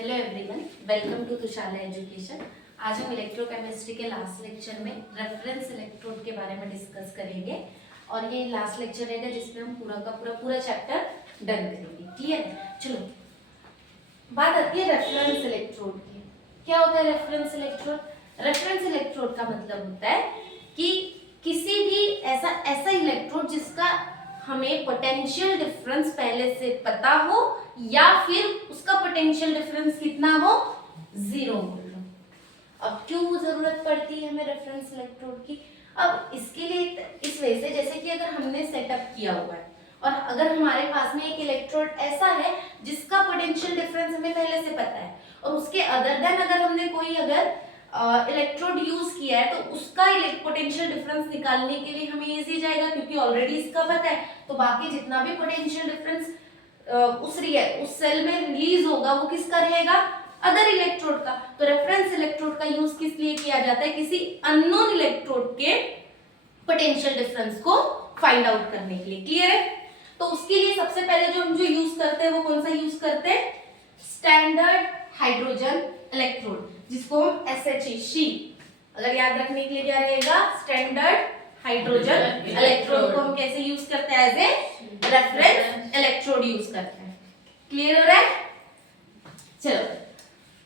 Hello everyone, welcome to Tushala education. आज हम electrochemistry के लास्ट लेक्चर में रेफरेंस इलेक्ट्रोड के बारे में डिस्कस करेंगे और ये लास्ट लेक्चर रहेगा जिसमें हम पूरा चैप्टर डन करेंगे। क्लियर है? चलो बात आती है रेफरेंस इलेक्ट्रोड की। क्या होता है रेफरेंस इलेक्ट्रोड? रेफरेंस इलेक्ट्रोड का मतलब होता है कि किसी भी ऐसा इलेक्ट्रोड जिसका हमें पोटेंशियल डिफरेंस पहले से पता हो या फिर उसका पोटेंशियल डिफरेंस कितना हो, 0 बोल लो। अब क्यों जरूरत पड़ती है हमें रेफरेंस इलेक्ट्रोड की? अब इसके लिए इस वजह से, जैसे कि अगर हमने सेटअप किया हुआ है और अगर हमारे पास में एक इलेक्ट्रोड ऐसा है जिसका पोटेंशियल डिफरेंस हमें पहले से पता है और उसके अदर देन अगर हमने कोई इलेक्ट्रोड यूज किया है तो उसका पोटेंशियल डिफरेंस निकालने के लिए हमें इजी जाएगा क्योंकि ऑलरेडी इसका पता है। तो बाकी जितना भी पोटेंशियल डिफरेंस उस सेल में रिलीज होगा वो किसका रहेगा? अदर इलेक्ट्रोड का। तो रेफरेंस इलेक्ट्रोड का यूज किस लिए किया जाता है? किसी अननोन इलेक्ट्रोड के पोटेंशियल डिफरेंस को फाइंड आउट करने के लिए। क्लियर है? तो उसके लिए सबसे पहले जो हम यूज करते हैं वो कौन सा यूज करते हैं? स्टैंडर्ड हाइड्रोजन इलेक्ट्रोड, जिसको हम SHC, अगर याद रखने के लिए क्या रहेगा? स्टैंडर्ड हाइड्रोजन इलेक्ट्रोड को हम कैसे यूज करते हैं? As a reference electrode use करते हैं। क्लियर हो रहा है? चलो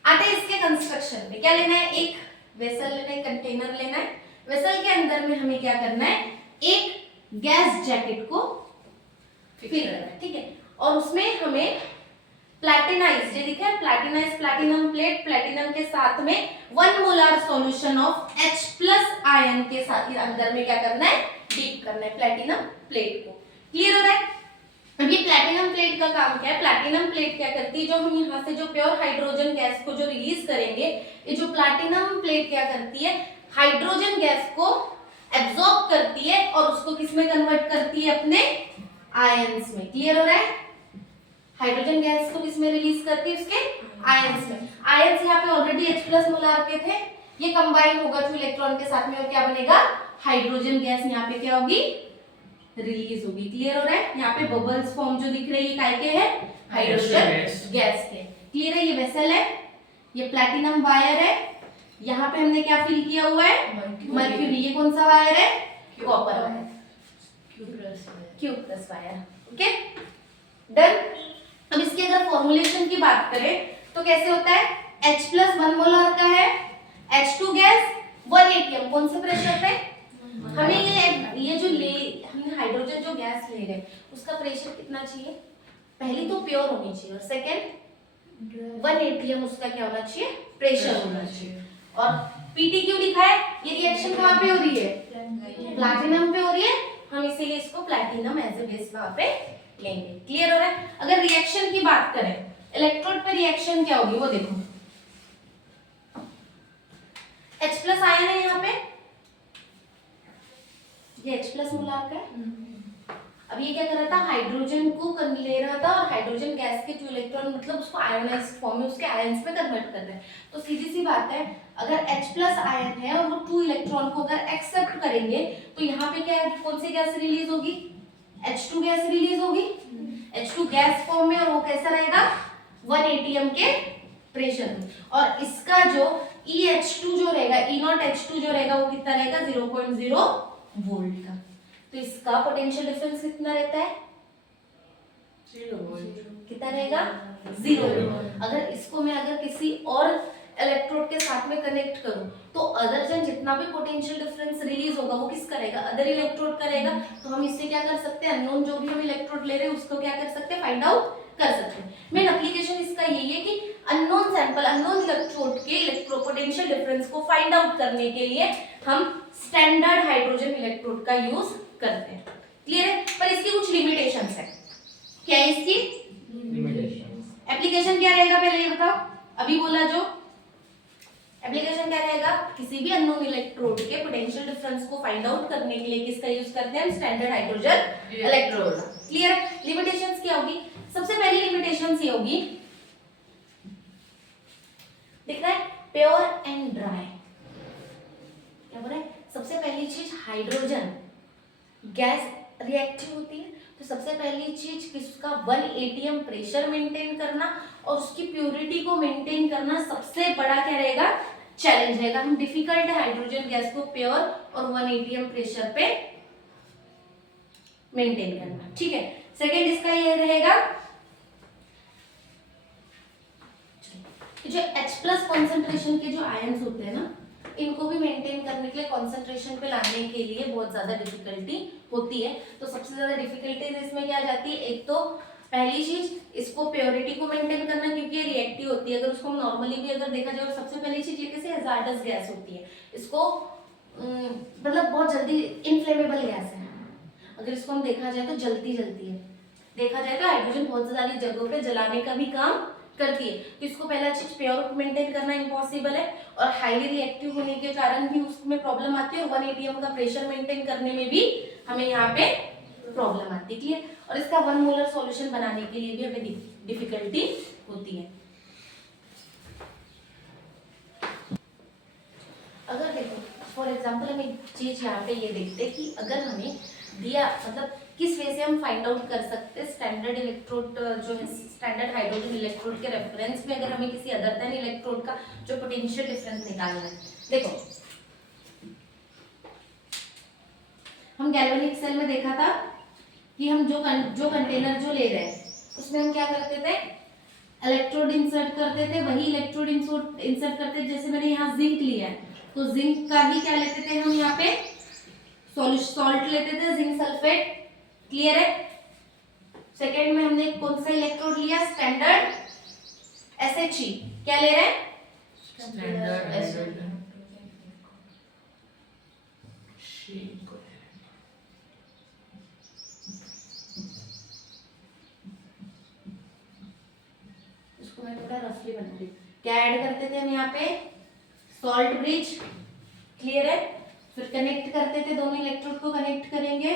आते हैं इसके कंस्ट्रक्शन में। क्या लेना है? एक वेसल लेना है, कंटेनर लेना है। वेसल के अंदर में हमें क्या करना है? एक गैस जैकेट को फिल करना है, ठीक है। और उसमें हमें प्लैटिनाइज, ये दिखा है प्लैटिनाइज प्लैटिनम प्लेट, प्लैटिनम के साथ में 1 molar solution of H+ ion के साथ अंदर में क्या करना है? डीप करना है प्लैटिनम प्लेट को। क्लियर हो रहा है? अब ये प्लैटिनम प्लेट का काम क्या है? प्लैटिनम प्लेट क्या करती है? जो हम यहाँ से जो प्योर हाइड्रोजन गैस को जो रिलीज करेंगे, ये जो प्लैटिनम प्लेट क्या करती है? हाइड्रोजन गैस को एब्जॉर्ब करती है और उसको किसमें कन्वर्ट करती है? अपने आयंस में। क्लियर हो रहा है? हाइड्रोजन गैस को किसमें रिलीज करती है? उसके आयंस में। आयंस यहाँ पे ऑलरेडी H+ मोलार के थे, ये कंबाइन होगा 2 इलेक्ट्रॉन के साथ में और क्या बनेगा? हाइड्रोजन गैस यहाँ पे क्या होगी? रिलीज होगी। क्लियर हो रहा है? यहाँ पे बबल्स फॉर्म जो दिख रही है काय के है? हाइड्रोजन गैस के। क्लियर है? ये वेसल है, ये प्लैटिनम वायर है, यहाँ पे हमने क्या फिल किया हुआ है? मर्क्यूरी। ये कौन सा वायर है? Copper wire, Q+ wire. Okay done. अब इसके अगर फॉर्मुलेशन की बात करें तो कैसे होता है? H+ 1 मोलर का है, H2 गैस 1 atm। कौन से प्रेशर पे? हमें ये जो हमने हाइड्रोजन जो गैस ले रहे उसका प्रेशर कितना चाहिए? पहली तो प्योर होनी चाहिए और सेकंड 1 atm उसका क्या होना चाहिए? प्रेशर होना चाहिए। और Pt क्यों लिखा है? ये रिएक्शन कहाँ पे हो रही है? प्लैटिनम पे हो रही है, हम इसीलिए इसको प्लैटिनम एज ए बेस वहां पे लेंगे। क्लियर हो रहा है? अगर रिएक्शन की बात करें, इलेक्ट्रोड पे रिएक्शन क्या होगी वो देखो। H+ आयन है यहाँ पे, ये H+ मोलार का है। अब ये क्या कर रहा था? हाइड्रोजन को ले रहा था और हाइड्रोजन गैस के 2 इलेक्ट्रॉन मतलब उसको आयोनाइज्ड फॉर्म में उसके आयंस में कन्वर्ट कर रहा है। तो सीधी सी बात है, अगर H+ आयन है और वो 2 इलेक्ट्रॉन को अगर एक्सेप्ट करेंगे तो यहाँ पे क्या कौन सी गैस रिलीज होगी? H2 गैस रिलीज होगी, H2 गैस फॉर्म में, और वो कैसा रहेगा? 1 atm के प्रेशर में। और इसका जो EH2 जो रहेगा, E0H2 जो रहेगा वो कितना रहेगा? 0.0 वोल्ट का। तो इसका पोटेंशियल डिफरेंस कितना रहता है? 0 वोल्ट। कितना रहेगा? 0 वोल्ट। अगर इसको मैं किसी और इलेक्ट्रोड के साथ में कनेक्ट करूं तो अदर जन जितना भी पोटेंशियल डिफरेंस रिलीज होगा वो किसका रहेगा? अदर इलेक्ट्रोड का रहेगा। तो हम इससे क्या कर सकते हैं? अननोन जो भी हम इलेक्ट्रोड ले रहे हैं उसको क्या कर सकते हैं? फाइंड आउट कर सकते हैं। मेन एप्लीकेशन इसका यही है कि अननोन सैंपल, अननोन इलेक्ट्रोड के इलेक्ट्रोपोटेंशियल डिफरेंस को फाइंड आउट करने के लिए हम स्टैंडर्ड हाइड्रोजन इलेक्ट्रोड का यूज करते हैं। क्लियर है? पर इसकी कुछ लिमिटेशंस है। क्या है इसकी लिमिटेशंस? एप्लीकेशन क्या रहेगा पहले ये बताओ। अभी बोला जो एप्लीकेशन क्या रहेगा? किसी भी अननोन इलेक्ट्रोड के पोटेंशियल डिफरेंस को फाइंड आउट करने के लिए किसका यूज करते हैं? Standard hydrogen electrode. क्लियर है? लिमिटेशंस क्या होगी? सबसे पहली लिमिटेशंस ये होगी, दिख रहा है? Pure and dry. क्या बोल रहा है? सबसे पहली चीज, हाइड्रोजन गैस रिएक्टिव होती है तो सबसे पहली चीज किसका 1 atm प्रेशर मेंटेन करना और उसकी प्योरिटी को मेंटेन करना सबसे बड़ा क्या रहेगा, चैलेंज रहेगा। हम डिफिकल्ट है हाइड्रोजन गैस को प्योर और 1 atm प्रेशर पे मेंटेन करना, ठीक है। सेकेंड इसका ये रहेगा जो H+ कॉन्सेंट्रेशन के जो आयंस होते हैं ना, इनको भी मेंटेन करने के लिए कॉन्सेंट्रेशन पे लाने के लिए बहुत ज्यादा डिफिकल्टी होती है। तो सबसे ज्यादा डिफिकल्टीज इसमें क्या आ जाती है, एक तो पहली चीज इसको प्योरिटी को मेंटेन करना, क्योंकि ये रिएक्टिव होती है। अगर उसको नॉर्मली भी अगर देखा जाए, और सबसे पहली चीज ये कैसे हैजार्डस गैस होती है, इसको मतलब बहुत जल्दी इनफ्लेमेबल गैस है। अगर इसको हम देखा जाए तो जलती है, देखा जाए तो हाइड्रोजन बहुत ज्यादा जगहों पे जलाने का भी काम करती है। तो इसको पहला चीज प्योर मेंटेन करना इम्पॉसिबल है, और हाईली रिएक्टिव होने के कारण भी उसमें प्रॉब्लम आती है, और 1 atm का प्रेशर मेंटेन करने में भी हमें यहाँ पे प्रॉब्लम आती है, क्लियर। और इसका 1 मोलर सॉल्यूशन बनाने के लिए भी हमें डिफिकल्टी होती है। अगर देखो फॉर एग्जांपल हम एक चीज यहाँ पे ये देखते हैं कि अगर हमें दिया, मतलब किस वे से हम फाइंड आउट कर सकते हैं स्टैंडर्ड इलेक्ट्रोड जो है, स्टैंडर्ड हाइड्रोजन इलेक्ट्रोड के रेफरेंस में अगर हमें किसी अदर देन इलेक्ट्रोड का जो पोटेंशियल डिफरेंस निकालना है। देखो हम गैल्वेनिक सेल में देखा था कि हम जो कंटेनर जो ले रहे हैं उसमें हम क्या करते थे, इलेक्ट्रोड इंसर्ट करते थे, वही इलेक्ट्रोड इंसर्ट करते थे। जैसे मैंने यहाँ जिंक लिया है तो जिंक का ही क्या लेते थे हम, यहाँ पे सॉल्ट लेते थे, जिंक सल्फेट, क्लियर है। सेकेंड में हमने कौन सा इलेक्ट्रोड लिया, स्टैंडर्ड SHE, क्या ले रहे हैं, स्टैंडर्ड इसको मैं थोड़ा रफली बना रही हूँ। क्या ऐड करते थे हम यहाँ पे, सॉल्ट ब्रिज, क्लियर है। फिर कनेक्ट करते थे, दोनों इलेक्ट्रोड को कनेक्ट करेंगे,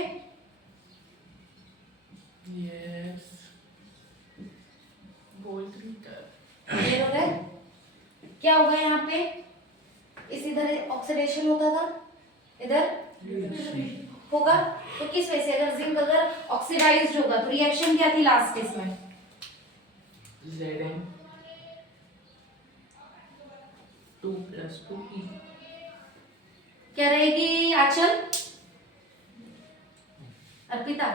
यस क्लियर हो गया। क्या होगा यहाँ पे, इस इधर ऑक्सीडेशन होता था, इधर होगा। तो किस वजह से, अगर जिंक अगर ऑक्सीडाइज्ड होगा तो रिएक्शन क्या थी लास्ट इसमें, Zn 2 + 2e, क्या रहेगी Anchal, Arpita,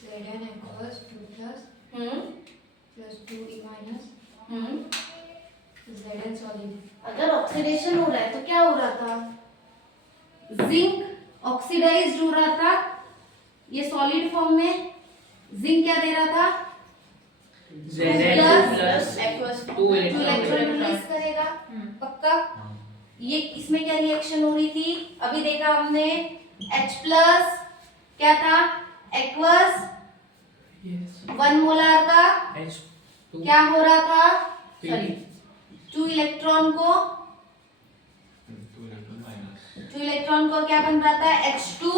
Zn equals 2 plus 2e minus Zn solid। अगर ऑक्सीडेशन हो रहा है तो क्या हो रहा था, जिंक ऑक्सीडाइज्ड हो रहा था, ये सॉलिड फॉर्म में जिंक क्या दे रहा था, Zn Aqueous 2 इलेक्ट्रॉन रिलीज करेगा, पक्का। ये इसमें क्या रिएक्शन हो रही थी, अभी देखा हमने H+ क्या था, एक्वस, यस 1 मोलर का H2 क्या हो रहा था, P सॉरी 2 इलेक्ट्रॉन को, 2 इलेक्ट्रॉन को क्या बन रहा था, H2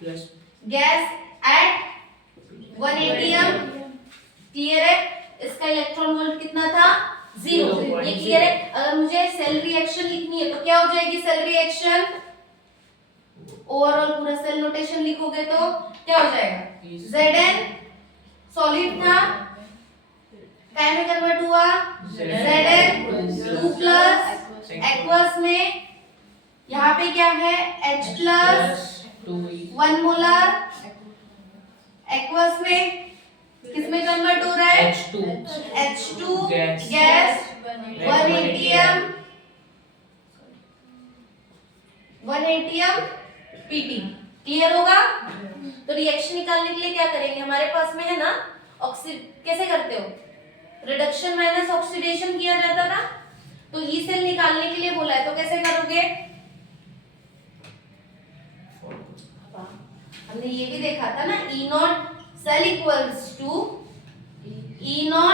plus gas at 1 atm, clear है। इसका इलेक्ट्रॉन वोल्ट कितना था, 0, ये क्लियर है। अगर मुझे सेल रिएक्शन लिखनी है तो क्या हो जाएगी सेल रिएक्शन, ओवरऑल पूरा सेल नोटेशन लिखोगे तो क्या हो जाएगा, Zn सॉलिड था, काय में कन्वर्ट हुआ, Zn 2 प्लस एक्वस में, यहाँ पे क्या है H+ 2e 1 मोलर, एक्वस में किसमें कन्वर्ट हो रहा है, H2 gas gas 1 atm Pt, clear होगा। तो रिएक्शन निकालने के लिए क्या करेंगे, हमारे पास में है ना कैसे करते हो, रिडक्शन माइनस ऑक्सीडेशन किया जाता था, तो ई सेल निकालने के लिए बोला है तो कैसे करोगे, हमने ये भी देखा था ना, E0 cell equals to E0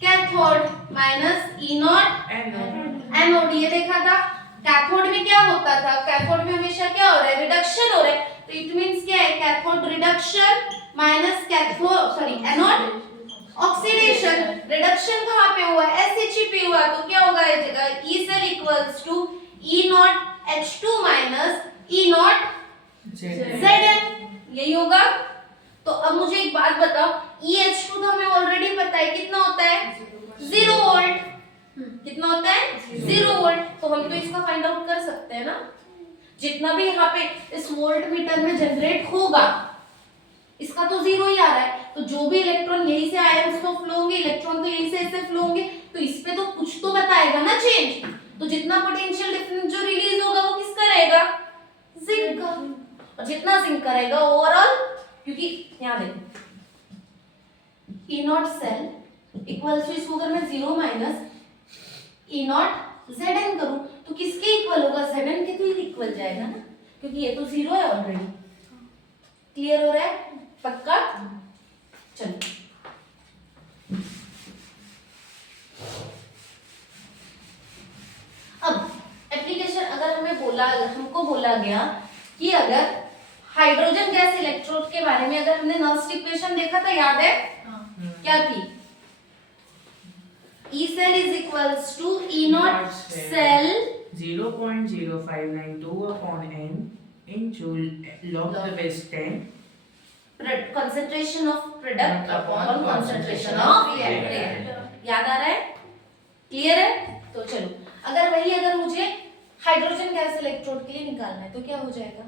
cathode minus E0 anode, ये देखा था। कैथोड में क्या होता था, कैथोड में हमेशा क्या हो रहा है, रिडक्शन हो रहा है, तो इट मींस क्या है, cathode reduction minus cathode anode oxidation. Reduction कहाँ पे हुआ, SHE पे हुआ, तो क्या होगा इस जगह E cell equals to E0 H2 minus E0 Zn, यही होगा। तो अब मुझे एक बात बताओ, EH2 तो हमें ऑलरेडी पता है कितना होता है, 0 वोल्ट। कितना होता है, 0 वोल्ट। तो हम तो इसका फाइंड आउट कर सकते हैं ना, जितना भी यहाँ पे इस वोल्ट मीटर में जनरेट होगा इसका तो 0 ही आ रहा है। तो जो भी इलेक्ट्रॉन यहीं से आयंस तो फ्लो होंगे, इलेक्ट्रॉन तो यहीं से ऐसे फ्लो होंगे, तो इस पे तो कुछ तो बताएगा ना चेंज। तो जितना पोटेंशियल डिफरेंस जो रिलीज होगा वो किसका रहेगा, जिंक का। और जितना जिंक का रहेगा ओवरऑल, क्योंकि यहाँ देखो E nought cell equals to, इसको अगर मैं 0 माइनस E नॉट Zn करूं तो किसके इक्वल होगा, Zn के तो इक्वल जाएगा ना, क्योंकि ये तो 0 है ऑलरेडी। क्लियर हो रहा है, पक्का। चलो अब एप्लीकेशन, अगर हमको बोला गया कि अगर हाइड्रोजन गैस इलेक्ट्रोड के बारे में अगर हमने नर्स्ट इक्वेशन देखा था, याद है क्या थी, E cell is equals to E naught cell 0.0592 upon n into log the base 10 concentration of product upon concentration of reactant। याद आ रहा है, क्लियर है। तो चलो, अगर मुझे हाइड्रोजन गैस इलेक्ट्रोड के लिए निकालना है तो क्या हो जाएगा,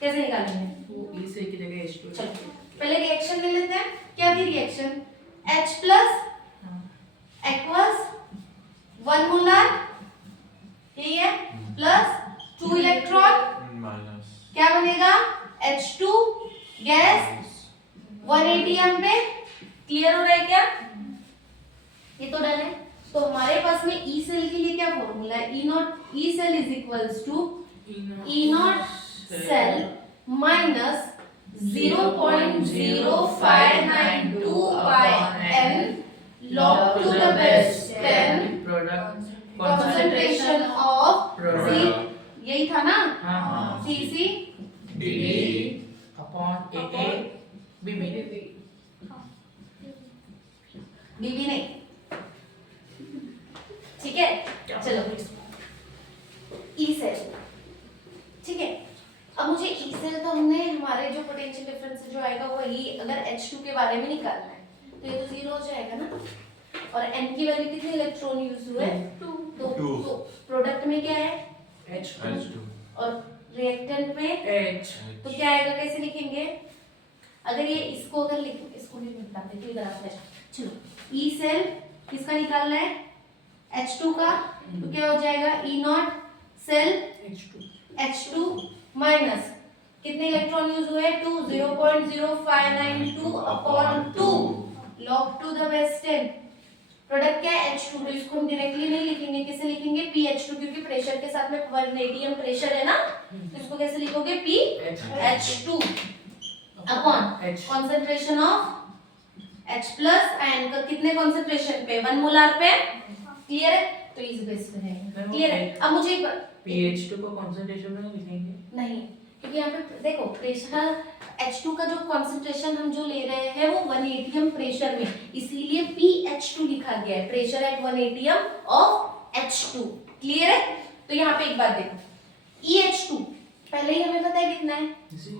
कैसे निकालेंगे, वो E से की जगह H2। चलो पहले रिएक्शन ले लेते हैं। क्या थी reaction, H plus aqueous 1 molar, यही है, प्लस 2 इलेक्ट्रॉन माइनस क्या बनेगा, H2 गैस 1 ATM पे। क्लियर हो रहा है क्या, ये तो डन है। तो हमारे पास में E सेल के लिए क्या फॉर्मूला है, E cell is equals to E nought cell minus 0.0592 by n log to the base 10 product concentration of Product. यही था ना, हाँ CC D upon AA BB। बीबी नहीं, ठीक है। चलो E सेल, ठीक है। अब मुझे E सेल तो हमने हमारे जो पोटेंशियल डिफरेंस जो आएगा वही, अगर H2 के बारे में निकालना है तो ये तो 0 हो जाएगा ना। और N की वैल्यू कितने इलेक्ट्रॉन यूज हुए, 2। तो प्रोडक्ट में क्या है, H2 और रिएक्टेंट में H तो क्या आएगा, कैसे लिखेंगे, अगर ये इसको अगर लिख, इसको भी बताते हैं, इधर आ जाए। चलो E सेल किसका निकालना है, H2 का, तो क्या हो जाएगा, E nought cell H2 minus कितने इलेक्ट्रॉन यूज हुए, 2, 0.0592 upon 2 log to the base 10। Product क्या है, H2, तो इसको हम डायरेक्टली नहीं लिखेंगे, कैसे लिखेंगे, PH2, क्योंकि प्रेशर के साथ में 1 atm प्रेशर है ना, तो इसको कैसे लिखोगे, PH2 upon concentration of H plus ion का कितने कंसंट्रेशन पे, 1 मोलार पे। क्लियर है, तो इस बेस पे रहेगा। क्लियर है। अब मुझे PH2 को कंसंट्रेशन में लिखेंगे नहीं, क्योंकि यहाँ पे देखो प्रेशर H2 का जो कंसंट्रेशन हम जो ले रहे हैं वो 1 atm प्रेशर में, इसीलिए PH2 लिखा गया है, pressure at 1 atm of H2। Clear है। तो यहाँ पे एक बात देखो, EH2 पहले ही हमें पता है कितना है,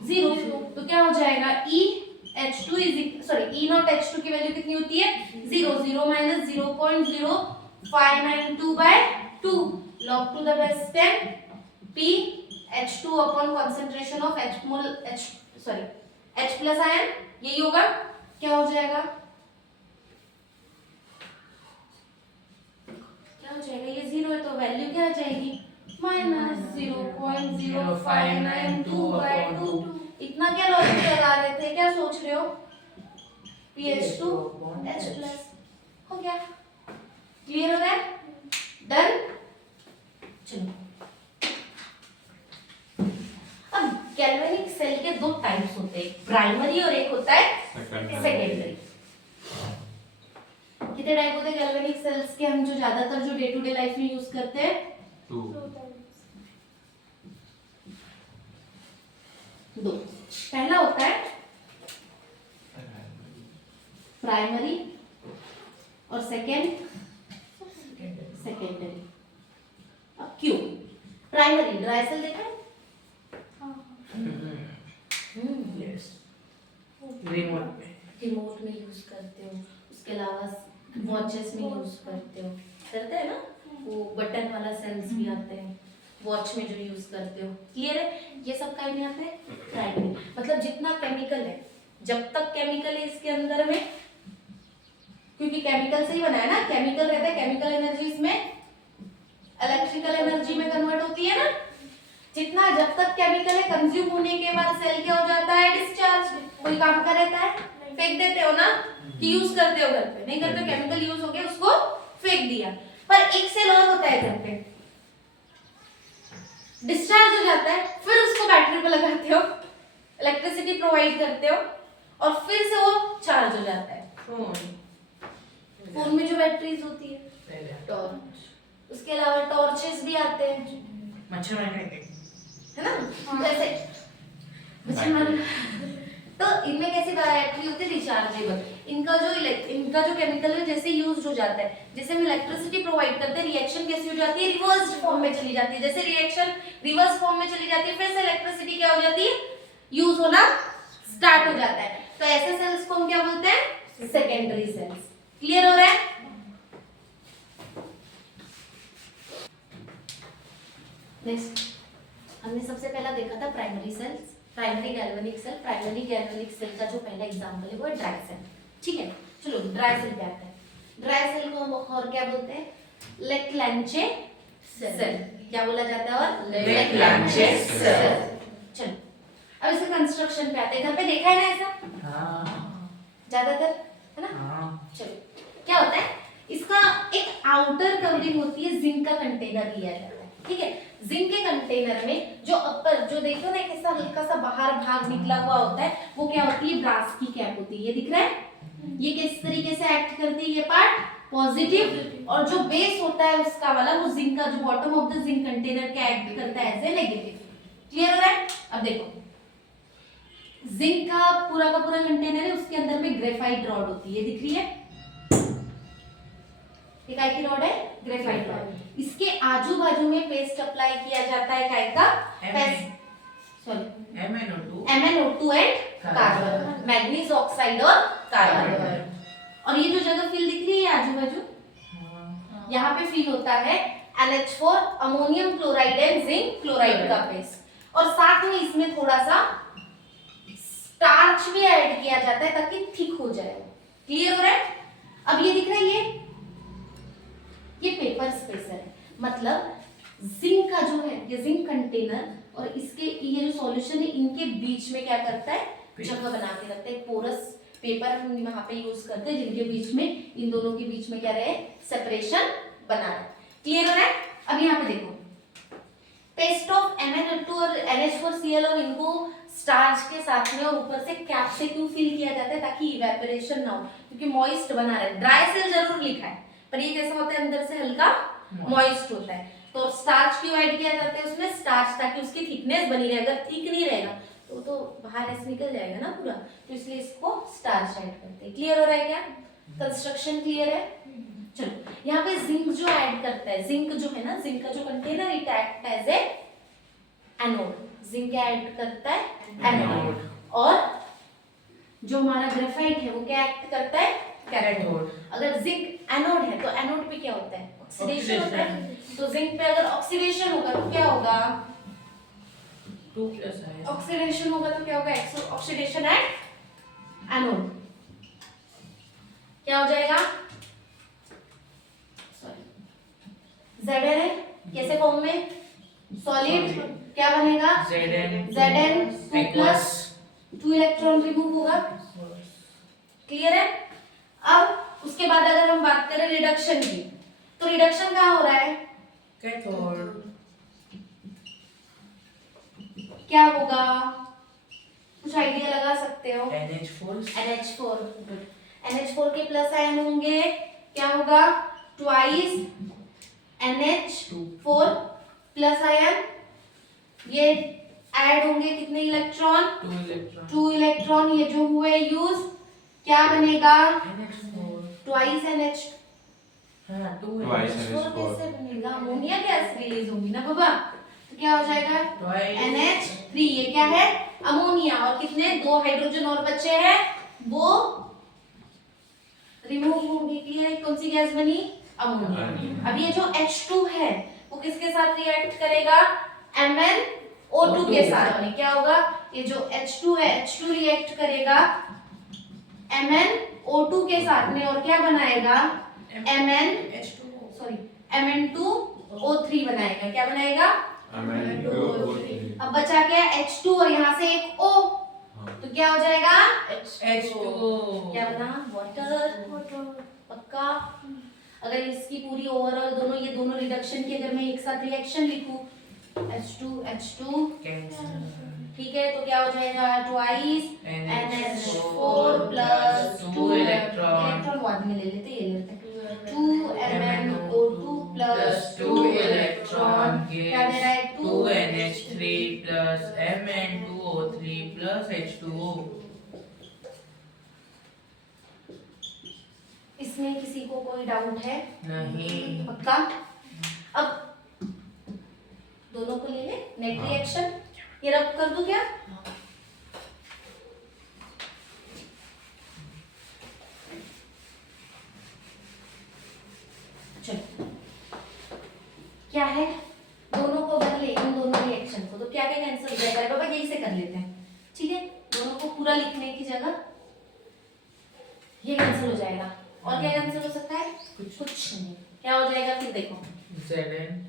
0। तो क्या हो जाएगा, EH2 E नॉट H2 की वैल्यू कितनी होती है, 0 minus 0.0592 by 2 log to the base 10 PH2 upon concentration of H plus ion, यही होगा। क्या हो जाएगा, ये 0 है तो वैल्यू क्या आ जाएगी, माइनस 0.0592 by 2। इतना क्या लॉजिक लगा रहे थे, क्या सोच रहे हो, PH2 H प्लस हो गया। क्लियर हो गया, डन। चलो अब गैल्वेनिक सेल के 2 टाइप्स होते हैं, प्राइमरी और एक होता है सेकेंडरी। कितने टाइप होते हैं गैल्वेनिक सेल्स के, हम जो ज्यादातर जो डे टू डे लाइफ में यूज करते हैं, 2। पहला होता है प्राइमरी और सेकेंडरी। अब क्यों प्राइमरी, ड्राई सेल देखा है, Yes रिमोट में यूज करते हो, उसके अलावा वॉचेस में यूज करते हो, करते हैं ना, वो बटन वाला सेल्स भी आते हैं वॉच में जो यूज करते हो। क्लियर है? ये सब काय में आते हैं? प्राइमरी। मतलब जितना केमिकल है, जब तक केमिकल है इसके अंदर में, क्योंकि केमिकल से ही बना है ना, केमिकल रहता है, केमिकल एनर्जी इसमें इलेक्ट्रिकल एनर्जी में कन्वर्ट होती है ना। जितना जब तक केमिकल है, कंज्यूम होने के बाद सेल क्या हो जाता है? डिस्चार्ज। कोई काम का रहता है? फेंक देते हो ना, कि यूज करते हो घर पे? नहीं करते, केमिकल यूज हो गया, उसको फेंक दिया। पर एक सेल और होता है घर पे, डिस्चार्ज हो जाता है, फिर उसको बैटरी पे लगाते हो, इलेक्ट्रिसिटी प्रोवाइड करते हो, और फिर से वो चार्ज हो जाता है। फोन में जो बैटरीज होती है, टॉर्च। उसके अलावा टॉर्चेस भी आते हैं, है ना, जैसे तो इनमें कैसी बैटरी होती है? रिचार्जेबल। इनका जो केमिकल है जैसे यूज हो जाता है, जैसे हम इलेक्ट्रिसिटी प्रोवाइड करते हैं, रिएक्शन कैसी हो जाती है? रिवर्स फॉर्म में चली जाती है। जैसे रिएक्शन रिवर्स फॉर्म में चली जाती है, फिर से इलेक्ट्रिसिटी क्या हो जाती है? यूज होना स्टार्ट हो जाता है। तो ऐसे सेल्स को हम क्या बोलते हैं? Secondary cells. क्लियर हो रहा है? नेक्स्ट हमने सबसे पहला देखा था primary cells, primary galvanic cell. Primary galvanic cell का जो पहला एग्जांपल है वो है ड्राई सेल। ठीक है, चलो ड्राई सेल पे आते हैं। ड्राई सेल को हम और क्या बोलते हैं? लेक्लांचे सेल। क्या बोला जाता है? और लेक्लांचे सेल। चलो अब इसके कंस्ट्रक्शन पे आते हैं। घर पे देखा है ना ऐसा ज्यादातर, है ना? चलो क्या होता है, इसका एक आउटर कवरिंग होती है, जिंक का कंटेनर लिया जाता है। ठीक है, जिंक के कंटेनर में जो अपर जो देखो ना, एक ऐसा हल्का सा बाहर भाग निकला हुआ होता है, वो क्या होती है? ब्रास की कैप होती है। ये दिख रहा है? ये किस तरीके से एक्ट करती है? ये पार्ट पॉजिटिव, और जो बेस होता है उसका वाला, वो जिंक का जो bottom of the zinc container क्या एक्ट करता है? As a negative. क्लियर हो रहा है? अब देखो, जिंक का पूरा कंटेनर है, उसके अंदर में ग्रेफाइट रॉड होती है। दिख रही है? ये काय की रॉड है? Graphite rod. इसके आजू बाजू में पेस्ट अप्लाई किया जाता है, काय का? Sorry MnO2 and carbon, manganese oxide और कार्बन। और ये जो जगह फील दिख रही है आजू बाजू, यहाँ पे फील होता है NH4 ammonium chloride and zinc chloride का पेस्ट। और साथ में इसमें थोड़ा सा स्टार्च भी ऐड किया जाता है ताकि थिक हो जाए। क्लियर हो रहा है? अब ये दिख रहा है, ये पेपर स्पेसर है। मतलब जिंक का जो है, ये जिंक कंटेनर और इसके ये जो सॉल्यूशन है, इनके बीच में क्या करता है? जगह बना के रखता है। पोरस पेपर हम वहां पे यूज करते हैं, जिनके बीच में, इन दोनों के बीच में क्या रहे? सेपरेशन बना रहे। क्लियर हो रहा है? अब यहाँ पे देखो, पेस्ट ऑफ MnO2 और NH4Cl, इनको स्टार्च के साथ में और ऊपर से कैप से क्यों फिल किया जाता है? ताकि इवेपोरेशन ना हो, क्योंकि मॉइस्ट बना रहे। ड्राई सेल जरूर लिखा है, पर ये कैसा होता है? अंदर से हल्का मॉइस्ट होता है। तो स्टार्च क्यों ऐड किया जाता है उसमें? स्टार्च, ताकि उसकी थिकनेस बनी रहे। अगर थिक नहीं रहेगा तो बाहर ऐसे निकल जाएगा ना पूरा, तो इसलिए इसको स्टार्च ऐड करते हैं। क्लियर हो रहा है क्या? कंस्ट्रक्शन क्लियर है? चलो यहाँ पे जिंक जो ऐड करता है, जिंक जो है ना, जिंक का जो container, it act as a anode. Zinc act करता है एनोड, और जो हमारा ग्रेफाइट है वो क्या एक्ट करता है? कैथोड। अगर जिंक एनोड है तो एनोड पे क्या होता है? ऑक्सीडेशन होता है। तो जिंक पे अगर ऑक्सीडेशन होगा तो क्या होगा? 2+ ऑक्सीडेशन होगा तो क्या होगा? Oxidation at anode. क्या हो जाएगा? Zn है, कैसे फॉर्म में? सॉलिड। क्या बनेगा? Zn 2 इलेक्ट्रॉन रिमूव होगा। क्लियर है? अब उसके बाद अगर हम बात करें रिडक्शन की, तो रिडक्शन कहाँ हो रहा है? कैथोड। क्या होगा? कुछ आइडिया लगा सकते हो? NH4 good. NH4 के प्लस आयन होंगे, क्या होगा? ट्वाइस NH4 प्लस आयन, ये ऐड होंगे कितने इलेक्ट्रॉन? 2 इलेक्ट्रॉन। ये जो हुए यूज, क्या बनेगा? ट्वाइस NH, कैसे बनेगा? अमोनिया गैस रिलीज होगी ना बाबा, तो क्या हो जाएगा? NH3। ये क्या है? अमोनिया, और कितने 2 हाइड्रोजन और बचे हैं, वो रिमूव हो गई। क्लियर? कौन सी गैस बनी? अमोनिया। अब ये जो H2 है वो किसके साथ रिएक्ट करेगा? MnO2 के साथ में। क्या होगा? ये जो H2 है, H2 रिएक्ट करेगा MnO2 के साथ में और क्या बनाएगा? Mn2O3 बनाएगा। क्या बनाएगा? अब बचा क्या? H2 और यहाँ से एक O, तो क्या हो जाएगा? H2O। क्या बना? वाटर। पक्का? अगर इसकी पूरी ओवरऑल दोनों, ये दोनों रिडक्शन की अगर मैं एक साथ रिएक्शन लिखूं, H2 ठीक है, तो क्या हो जाएगा? ट्वाइस NH4 प्लस 2 इलेक्ट्रॉन बाद में ले लेते, ये लेते 2 MnO2 प्लस 2 इलेक्ट्रॉन। क्या दे रहा है? 2 NH3 plus Mn2O3 plus H2O। इसमें किसी को कोई डाउट है? नहीं। पक्का? अब दोनों को ले ले, नेट रिएक्शन ये रब कर दूं क्या? चलो, क्या है? दोनों को अगर ले, इन दोनों रिएक्शन को, तो क्या क्या कैंसिल हो जाएगा? बाबा यही से कर लेते हैं, ठीक है? दोनों को पूरा लिखने की जगह ये कैंसिल हो जाएगा। और क्या कैंसिल हो सकता है? कुछ नहीं। क्या हो जाएगा फिर? देखो, Zn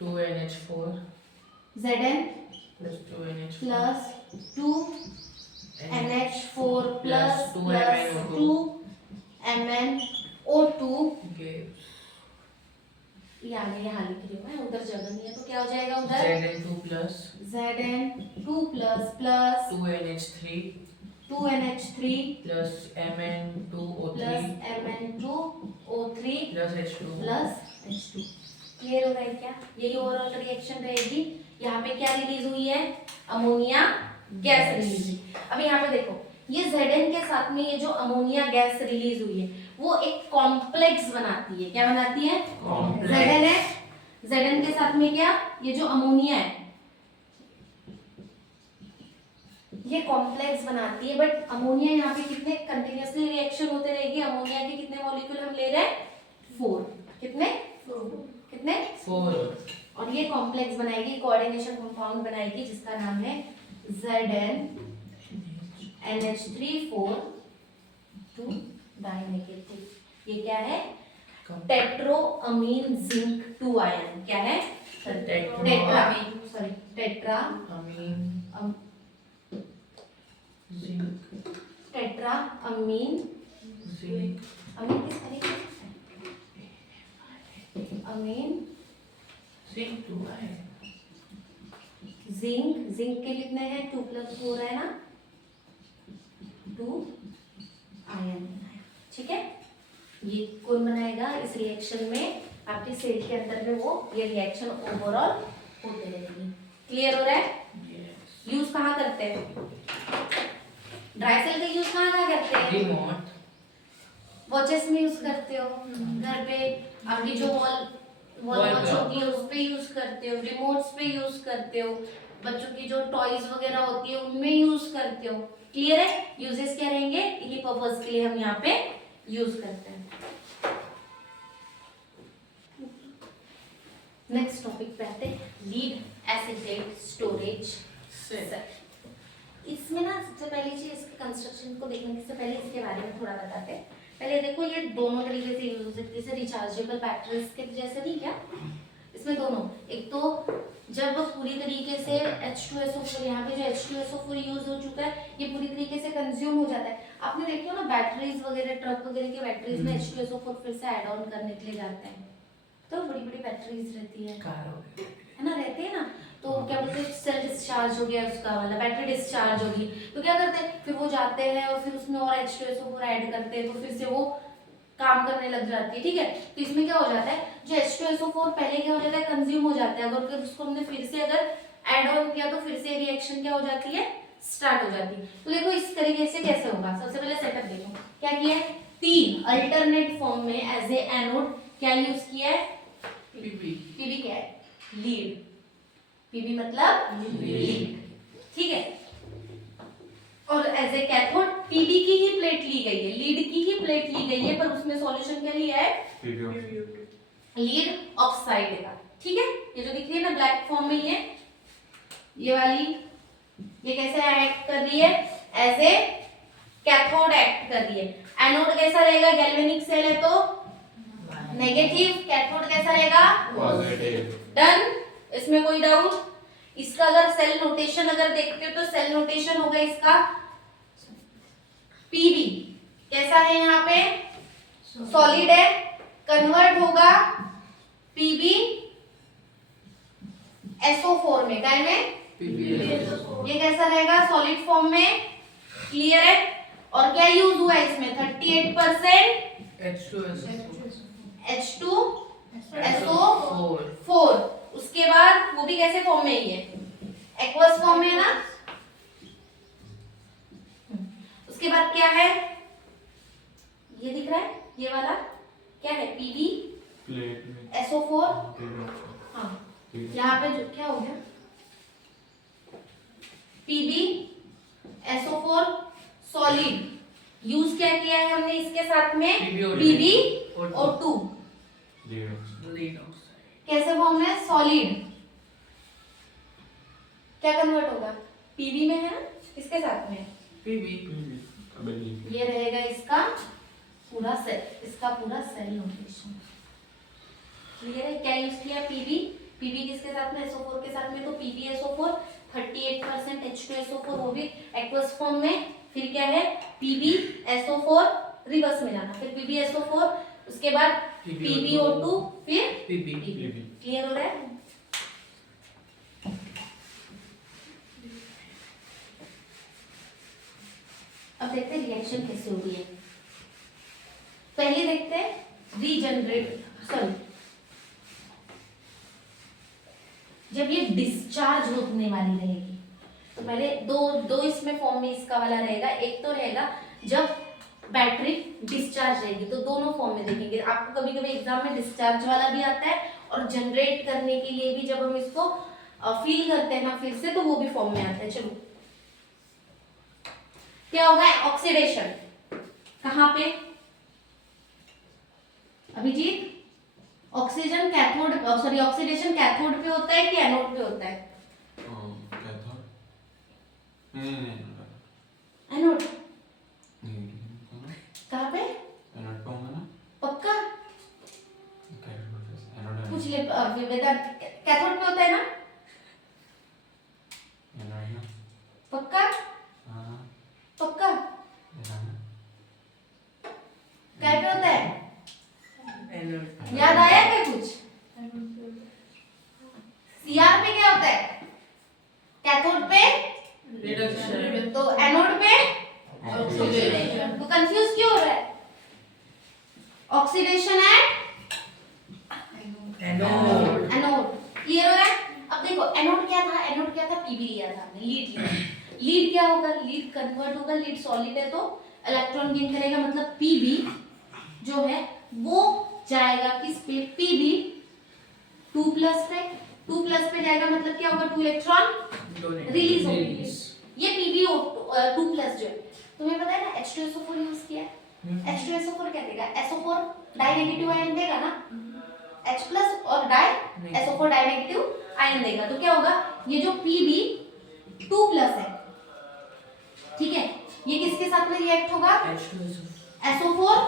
2NH4 Zn plus 2NH4 plus 2 NH4 plus 2 MnO2 gives ये आगे यहाँ लिख रही हूँ मैं, उधर जगह नहीं है, तो क्या हो जाएगा उधर? Zn2 plus Zn2 plus 2NH3 2NH3 plus Mn2O3 plus Mn2O3 plus H2O plus H2। Clear हो रहा है क्या? यही ओवरऑल रिएक्शन रहेगी। यहाँ पे क्या रिलीज हुई है? अमोनिया गैस रिलीज हुई। अब यहाँ पे देखो, ये Zn के साथ में ये जो अमोनिया गैस रिलीज हुई है वो एक कॉम्प्लेक्स बनाती है। क्या बनाती है? Zn है, Zn के साथ में क्या? ये जो अमोनिया है ये कॉम्प्लेक्स बनाती है, बट अमोनिया यहाँ पे कितने कंटिन्यूअसली रिएक्शन होते रहेगी। अमोनिया के कितने मॉलिक्यूल हम ले रहे हैं? 4। कितने? 4 और ये कॉम्प्लेक्स बनाएगी, कोऑर्डिनेशन कंपाउंड बनाएगी जिसका नाम है Zn NH3 4 डाइनेगेटिव। ये क्या है? टेट्रोअमीन जिंक 2 आयन। क्या है? टेट्रा अमीन zinc अमीन किस तरीके से? अमीन zinc 2 है। जिंक के कितने हैं? 2 + 4 है ना, 2 आयन। ठीक है, ये कौन बनाएगा? इस रिएक्शन में आपके सेल के अंदर में वो ये रिएक्शन ओवरऑल होते रहेगी। क्लियर हो रहा है? यूज कहाँ करते हैं? ड्राई सेल का यूज कहाँ करते हैं? रिमोट वॉचेस में यूज करते हो, घर पे आपकी जो वॉल वॉच होती है उस पे यूज करते हो, रिमोट्स पे यूज करते हो, बच्चों की जो टॉयज वगैरह होती है उनमें यूज करते हो। क्लियर है? यूजेस क्या रहेंगे? इन्हीं पर्पस के लिए हम यहाँ पे यूज करते हैं। नेक्स्ट टॉपिक पे आते हैं, लीड एसिटेट स्टोरेज। इसमें ना सबसे पहली चीज इसके कंस्ट्रक्शन को देखने से पहले इसके बारे में थोड़ा बताते हैं। पहले देखो, ये दोनों तरीके से यूज हो सकती है, जैसे रिचार्जेबल बैटरीज के जैसे नहीं क्या, इसमें दोनों। एक तो जब पूरी तरीके से H2SO4, यहाँ पे जो H2SO4 यूज हो चुका है ये पूरी तरीके से कंज्यूम हो जाता है। आपने देखी हो ना बैटरीज वगैरह, ट्रक वगैरह की बैटरीज में H2SO4 फिर से ऐड ऑन करने के लिए जाते हैं, तो बड़ी बड़ी बैटरीज रहती है ना, रहती है ना, तो क्या बोलते हैं, सेल डिस्चार्ज हो गया उसका वाला, बैटरी डिस्चार्ज होगी, तो क्या करते हैं फिर वो जाते हैं और फिर उसमें और H2SO4 ऐड करते हैं, तो फिर से वो काम करने लग जाती है। ठीक है, तो इसमें क्या हो जाता है, जो H2SO4 पहले क्या हो जाता है, कंज्यूम हो जाता है, अगर उसको हमने फिर से अगर ऐड ऑन किया तो फिर से रिएक्शन क्या हो जाती है, स्टार्ट हो जाती है। तो देखो इस तरीके से कैसे होगा, सबसे पहले सेटअप देखो क्या किया है, 3 अल्टरनेट फॉर्म में एज ए एनोड क्या यूज किया है, पीबी क्या है, लीड। पीबी मतलब लीड, ठीक है। और एज ए कैथोड पीबी की ही प्लेट ली गई है, लीड की ही प्लेट ली गई है, पर उसमें सॉल्यूशन क्या लिया है, लीड ऑक्साइड का, ठीक है। ये जो दिख रही है ना ब्लैक फॉर्म में, ये वाली, ये कैसे एक्ट कर रही है, एज ए कैथोड एक्ट कर रही है। एनोड कैसा रहेगा, गैल्वेनिक सेल है तो नेगेटिव, कैथोड कैसा रहेगा, पॉजिटिव। डन, इसमें कोई डाउट। इसका अगर सेल नोटेशन अगर देखते हो तो सेल नोटेशन होगा इसका पीबी, कैसा है यहाँ पे, सॉलिड है, कन्वर्ट होगा पीबी SO4 में, काय में, ये कैसा रहेगा, सॉलिड फॉर्म में, क्लियर है। और क्या यूज हुआ है इसमें, 38% H2SO4, उसके बाद वो भी कैसे फॉर्म में ही है, एक्वस फॉर्म में है ना। उसके बाद क्या है, ये दिख रहा है, ये वाला क्या है, पीबी प्लेट में SO4, हाँ ठीक है। यहाँ पे जो क्या हो गया, पीबी SO4 सॉलिड, यूज क्या किया है हमने इसके साथ में, पीबी O2, कैसे फॉर्म में, सॉलिड, क्या कन्वर्ट होगा, पीबी में है ना, किसके साथ में, ये रहेगा इसका पूरा सेल, इसका पूरा सेल नोटेशन, क्लियर है। क्या यूज किया, पीबी, पीबी किसके साथ में, SO4 के साथ में, तो पीबी SO4, 38% H2SO4, वो भी एक्वस फॉर्म में। फिर क्या है, पीबी SO4 रिवर्स में जाना, फिर पीबी SO4, उसके बाद PbO2, फिर पीबी। क्लियर हो रहा है। अब देखते हैं रिएक्शन कैसे हो रही है। पहले देखते हैं रीजनरेट, सॉरी, जब ये डिस्चार्ज होने वाली रहेगी तो पहले दो इसमें फॉर्म में इसका वाला रहेगा। एक तो रहेगा जब बैटरी डिस्चार्ज रहेगी, तो दोनों फॉर्म में देखेंगे। आपको कभी कभी एग्जाम में डिस्चार्ज वाला भी आता है, और जनरेट करने के लिए भी जब हम इसको फील करते हैं ना फिर से, तो वो भी फॉर्म में आता है। चलो क्या होगा, ऑक्सीडेशन, कहाँ पे Abhijeet, oxygen cathode, sorry oxidation cathode पे होता है कि एनोड पे होता है, एनोड, कहाँ पे, पक्का पूछ ले वेदांत, कैथोड पे होता है ना, पक्का पक्का, क्या पे होता है, याद आया क्या कुछ, सीआर पे क्या होता है, कैथोड पे, तो एनोड पे ऑक्सीडेशन, तो कंफ्यूज क्यों हो रहा है, ऑक्सीडेशन एट एनोड, क्लियर हो रहा है। अब देखो एनोड क्या था, एनोड क्या था, पीबी लिया था हमने, लीड लिया, लीड क्या होगा, लीड कन्वर्ट होगा, लीड सॉलिड है तो इलेक्ट्रॉन गेन करेगा, मतलब पीबी जो है वो जाएगा किस पे, पीबी 2+ पे, 2+ पे जाएगा, मतलब क्या होगा, 2 इलेक्ट्रॉन रिलीज होंगे। ये पीबी 2+ जो है, तुम्हें पता है ना H2SO4 यूज किया है, H2SO4 क्या देगा, SO4 डाई नेगेटिव आयन देगा ना, H+ और die SO4 die negative ion देगा, तो क्या होगा, ये जो Pb 2+ है, ठीक है, ये किसके साथ में रिएक्ट होगा, SO4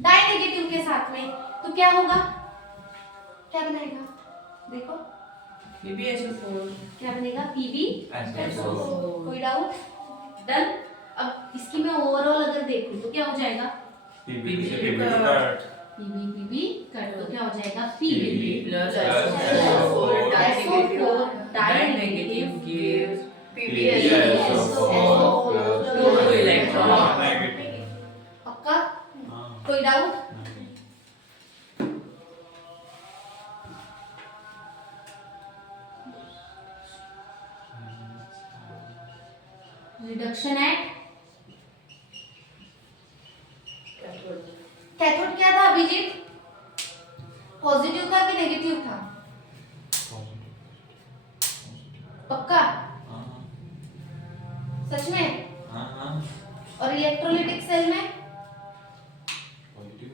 डाई नेगेटिव के साथ में, तो क्या होगा, क्या बनेगा, देखो क्या बनेगा, Pb कोई डाउट, डन। अब इसकी मैं ओवरऑल अगर देखूं तो क्या हो जाएगा, पीबी कट, तो क्या हो जाएगा, PB SO4 die negative gives पक्का, कोई डाउट, रिडक्शन एट कैथोड क्या था अभिजीत, पॉजिटिव था कि नेगेटिव था, पक्का? हाँ सच में? हाँ और इलेक्ट्रोलिटिक सेल में? पॉजिटिव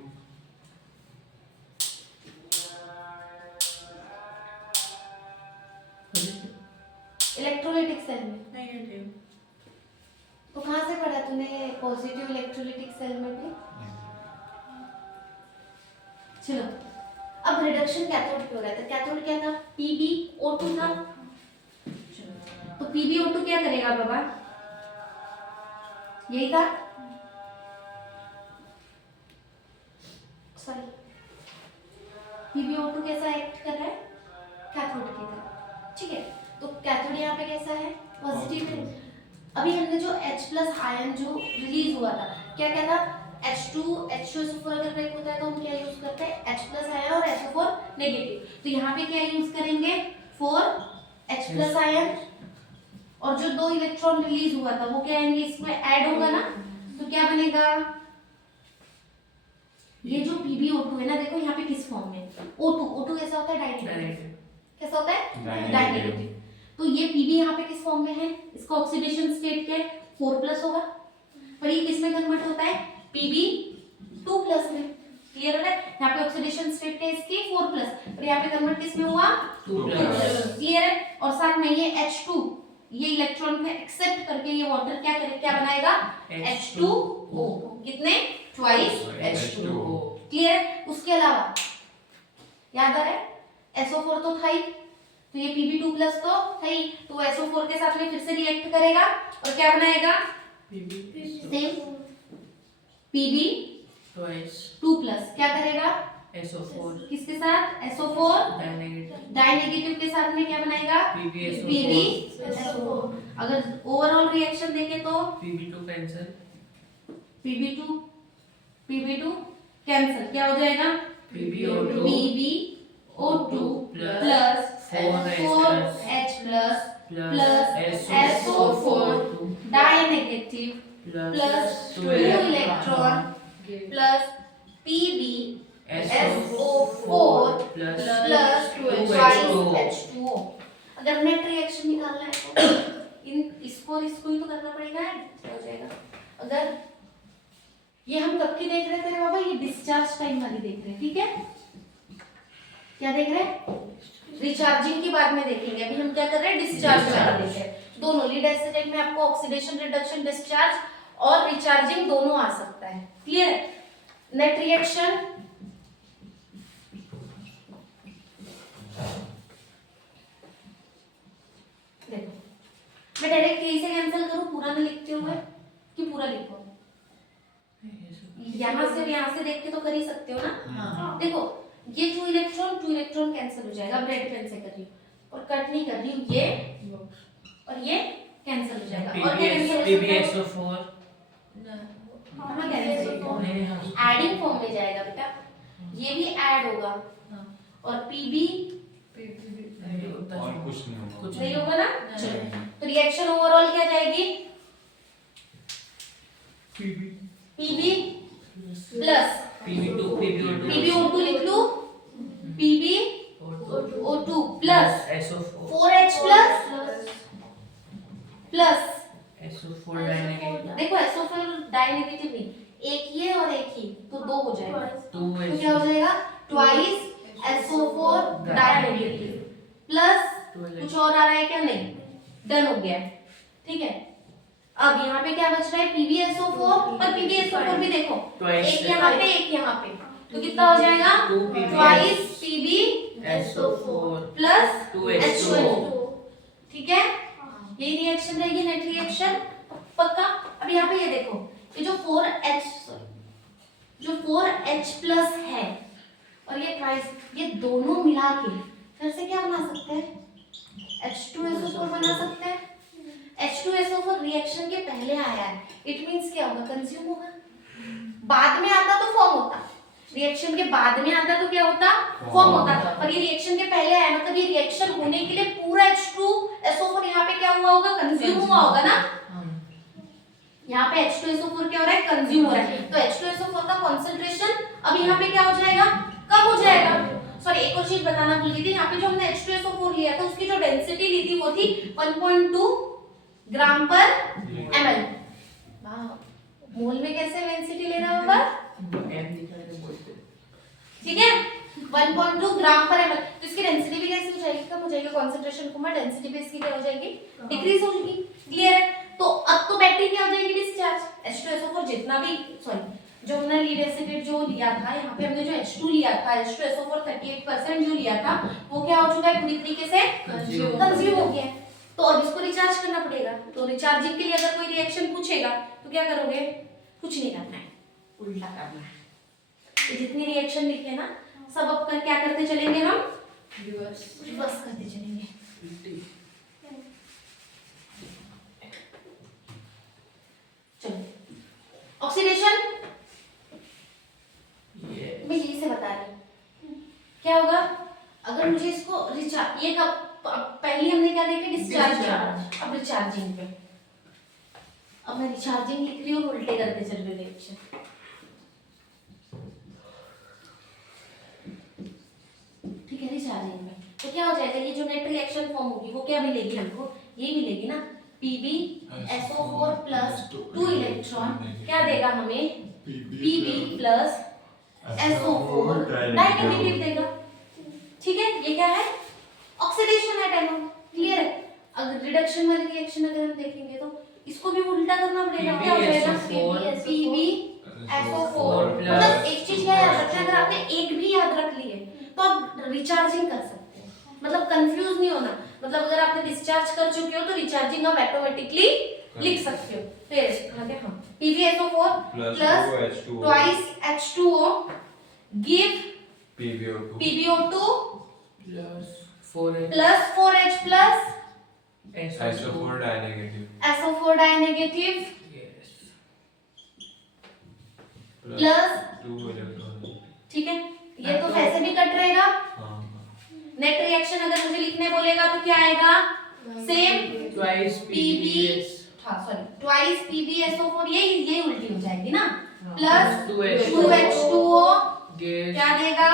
इलेक्ट्रोलिटिक सेल में नेगेटिव। तो कहाँ से पढ़ा तूने पॉजिटिव इलेक्ट्रोलिटिक सेल में भी? चलो अब रिडक्शन कैथोड पे हो रहा था। कैथोड क्या था? PbO2 था। तो PbO2 क्या करेगा बाबा? यही था? सॉरी, PbO2 कैसा एक्ट कर रहा है? कैथोड की तरह। ठीक है, तो कैथोड यहाँ पे कैसा है? पॉजिटिव है। अभी हमने जो H+ आयन जो रिलीज हुआ था, क्या क्या था? H2SO4 अगर ब्रेक होता है तो हम क्या यूज करते हैं? H+ आयन और SO4 नेगेटिव। तो यहाँ पे क्या यूज करेंगे? 4H+ आयन, और जो 2 इलेक्ट्रॉन रिलीज हुआ था वो क्या आएंगे? इसमें ऐड होगा ना, तो क्या बनेगा? ये जो PbO2 है ना, देखो यहाँ पे किस फॉर्म में? O2 कैसा होता है? डाइनेगेटिव। कैसा होता है? डाइनेगेटिव। तो ये Pb यहाँ पे किस फॉर्म में है? इसका ऑक्सीडेशन स्टेट क्या है? 4+ होगा। पर ये किस में कन्वर्ट होता है? Pb2+ में। क्लियर है? यहाँ पे ऑक्सीडेशन स्टेट क्या है इसकी? 4+, और यहाँ पे कन्वर्ट किस में हुआ? 2+। क्लियर है? और साथ में ये H2, ये इलेक्ट्रॉन को एक्सेप्ट करके ये वाटर क्या करे, क्या बनाएगा? H2O। कितने? Twice H2O। क्लियर है? उसके अलावा याद आ रहा है? SO4 तो था ही, तो ये Pb2+ तो था ही, तो SO4 के साथ में फिर से रिएक्ट करेगा और क्या बनाएगा? सेम Pb2+ क्या करेगा? SO4 किसके साथ? SO4 डाइनेगेटिव। डाइनेगेटिव के साथ में क्या बनाएगा? PbSO4। अगर ओवरऑल रिएक्शन देखें तो Pb2 कैंसिल। Pb2 कैंसिल, क्या हो जाएगा? PbO2 PbO2 plus 4H plus SO4 dinegative plus 2 electron plus PbSO4 plus 2H2O। अगर नेट रिएक्शन निकालना है तो इसको और इसको ही तो करना पड़ेगा, क्या हो जाएगा? अगर ये हम कब की देख रहे थे बाबा? ये डिस्चार्ज टाइम वाली देख रहे हैं, ठीक है? क्या देख रहे हैं? रिचार्जिंग की बाद में देखेंगे, अभी हम क्या कर रहे हैं? डिस्चार्ज वाली देख रहे हैं। दोनों लीड एसिड में आपको ऑक्सीडेशन, रिडक्शन, डिस्चार्ज और रिचार्जिंग दोनों आ सकता है। क्लियर है? नेट रिएक्शन देखो, मैं डायरेक्ट यही से कैंसिल करूं पूरा ना लिखते हुए कि पूरा लिखो? यहाँ से देख के तो कर ही सकते हो ना। हाँ। देखो ये 2 इलेक्ट्रॉन कैंसिल हो जाएगा। अब रेड पेन से कर रही हूँ और कट नहीं कर रही हूँ, ये और ये कैंसिल हो जाएगा। और क्या कैंसिल हो सकता है? PbSO4 कहाँ कैंसिल होगा? एडिंग फॉर्म में जाएगा बेटा, ये भी ऐड होगा और Pb और कुछ नहीं होगा। कुछ नहीं होगा ना। नहीं। तो रिएक्शन ओवरऑल क्या जाएगी? Pb प्लस PbO2 PbO2 लिख लूं, PbO2 plus SO4 4H plus SO4 डाइनेगेटिव। देखो SO4 डाइनेगेटिव नहीं, एक ही है और एक ही, तो 2 हो जाएगा। 2 तो क्या हो जाएगा? ट्वाइस SO4 डाइनेगेटिव प्लस कुछ और आ रहा है क्या? नहीं, डन हो गया है। ठीक है, अब यहाँ पे क्या बच रहा है? PbSO4 और PbSO4 भी देखो, एक यहाँ पे एक यहाँ पे, तो कितना हो जाएगा? Twice PbSO4 plus 2H2O। ठीक है, यही रिएक्शन रहेगी, नेट रिएक्शन पक्का। अब यहाँ पे ये देखो, ये जो 4H प्लस है और ये ट्वाइस, ये दोनों मिला के फिर से क्या बना सकते हैं? H2SO4 बना सकते हैं। H2SO4 रिएक्शन के पहले आया है, इट मींस क्या होगा? कंज्यूम होगा। बाद में आता तो फॉर्म होता, रिएक्शन के बाद में आता तो क्या होता? फॉर्म होता। और ये रिएक्शन के पहले आया, मतलब ये रिएक्शन होने के लिए पूरा H2SO4 यहाँ पे क्या हुआ होगा? कंज्यूम हुआ होगा ना। यहाँ पे H2SO4 क्या हो रहा है? कंज्यूम हो रहा है। तो H2SO4 का कंसंट्रेशन अब यहाँ पे क्या हो जाएगा? कम हो जाएगा। सॉरी एक और चीज बताना भूल गई थी, यहाँ पे जो हमने H2SO4 लिया था उसकी जो डेंसिटी ली थी वो थी 1.2 ग्राम पर ml। मोल में कैसे डेंसिटी लेना होगा, एम दिखा रहे बोलते। ठीक है, 1.2 ग्राम पर ml। तो इसकी डेंसिटी भी कैसे हो जाएगी, कम हो जाएगी, कंसंट्रेशन कम है, डेंसिटी भी इसकी क्या हो जाएगी, डिक्रीज हो जाएगी। क्लियर है। तो अब तो बैटरी क्या हो जाएगी, डिस्चार्ज। H2SO4 जितना भी, सॉरी जो हमने लीड एसिड जो लिया था, यहाँ पे हमने जो H2 लिया था, H2SO4 38% जो लिया था वो क्या हो चुका है, पूरी तरीके से कंज्यूम हो गया है। तो अब इसको रिचार्ज करना पड़ेगा। तो रिचार्जिंग के लिए अगर कोई रिएक्शन पूछेगा तो क्या करोगे, कुछ नहीं करना है, उल्टा करना है। ये जितनी रिएक्शन लिखे हैं ना सब अब क्या करते चलेंगे, हम रिवर्स करते चलेंगे। चलो ऑक्सीडेशन मैं यही से बता रही हूँ क्या होगा, अगर मुझे इसको रिचार्ज, ये कब पहले हमने क्या देखा, डिस्चार्ज किया, अब रिचार्जिंग पे, अब मैं रिचार्जिंग लिख रही हूँ, उल्टे करते चल रही रिएक्शन। ठीक है, रिचार्जिंग में तो क्या हो जाएगा, ये जो नेट रिएक्शन फॉर्म होगी वो क्या मिलेगी हमको, ये मिलेगी ना, PbSO4 प्लस 2 इलेक्ट्रॉन क्या देगा हमें, Pb प्लस SO4 डाइनेगेटिव देगा। ठीक है, ये क्या है, ऑक्सीडेशन है डेमो। क्लियर है। अगर रिडक्शन वाली रिएक्शन अगर हम देखेंगे तो इसको भी उल्टा करना पड़ेगा, क्या हो जाएगा, PbSO4 मतलब एक चीज क्या याद रखना, अगर आपने एक भी याद रख ली है तो आप रिचार्जिंग कर सकते हैं, मतलब कंफ्यूज नहीं होना। मतलब अगर आपने डिस्चार्ज कर चुके हो तो रिचार्जिंग आप ऑटोमेटिकली लिख सकते हो। फिर आगे हम PbSO4 plus twice H2O give PbO2 plus 4H plus SO4 dinegative SO4 dinegative plus 2 electron. ठीक है, ये तो वैसे भी कट रहेगा। हाँ नेट रिएक्शन अगर मुझे लिखने बोलेगा तो क्या आएगा, सेम ट्वाइस ट्वाइस PbSO4, ये उल्टी हो जाएगी ना, हाँ, प्लस 2H2O क्या देगा,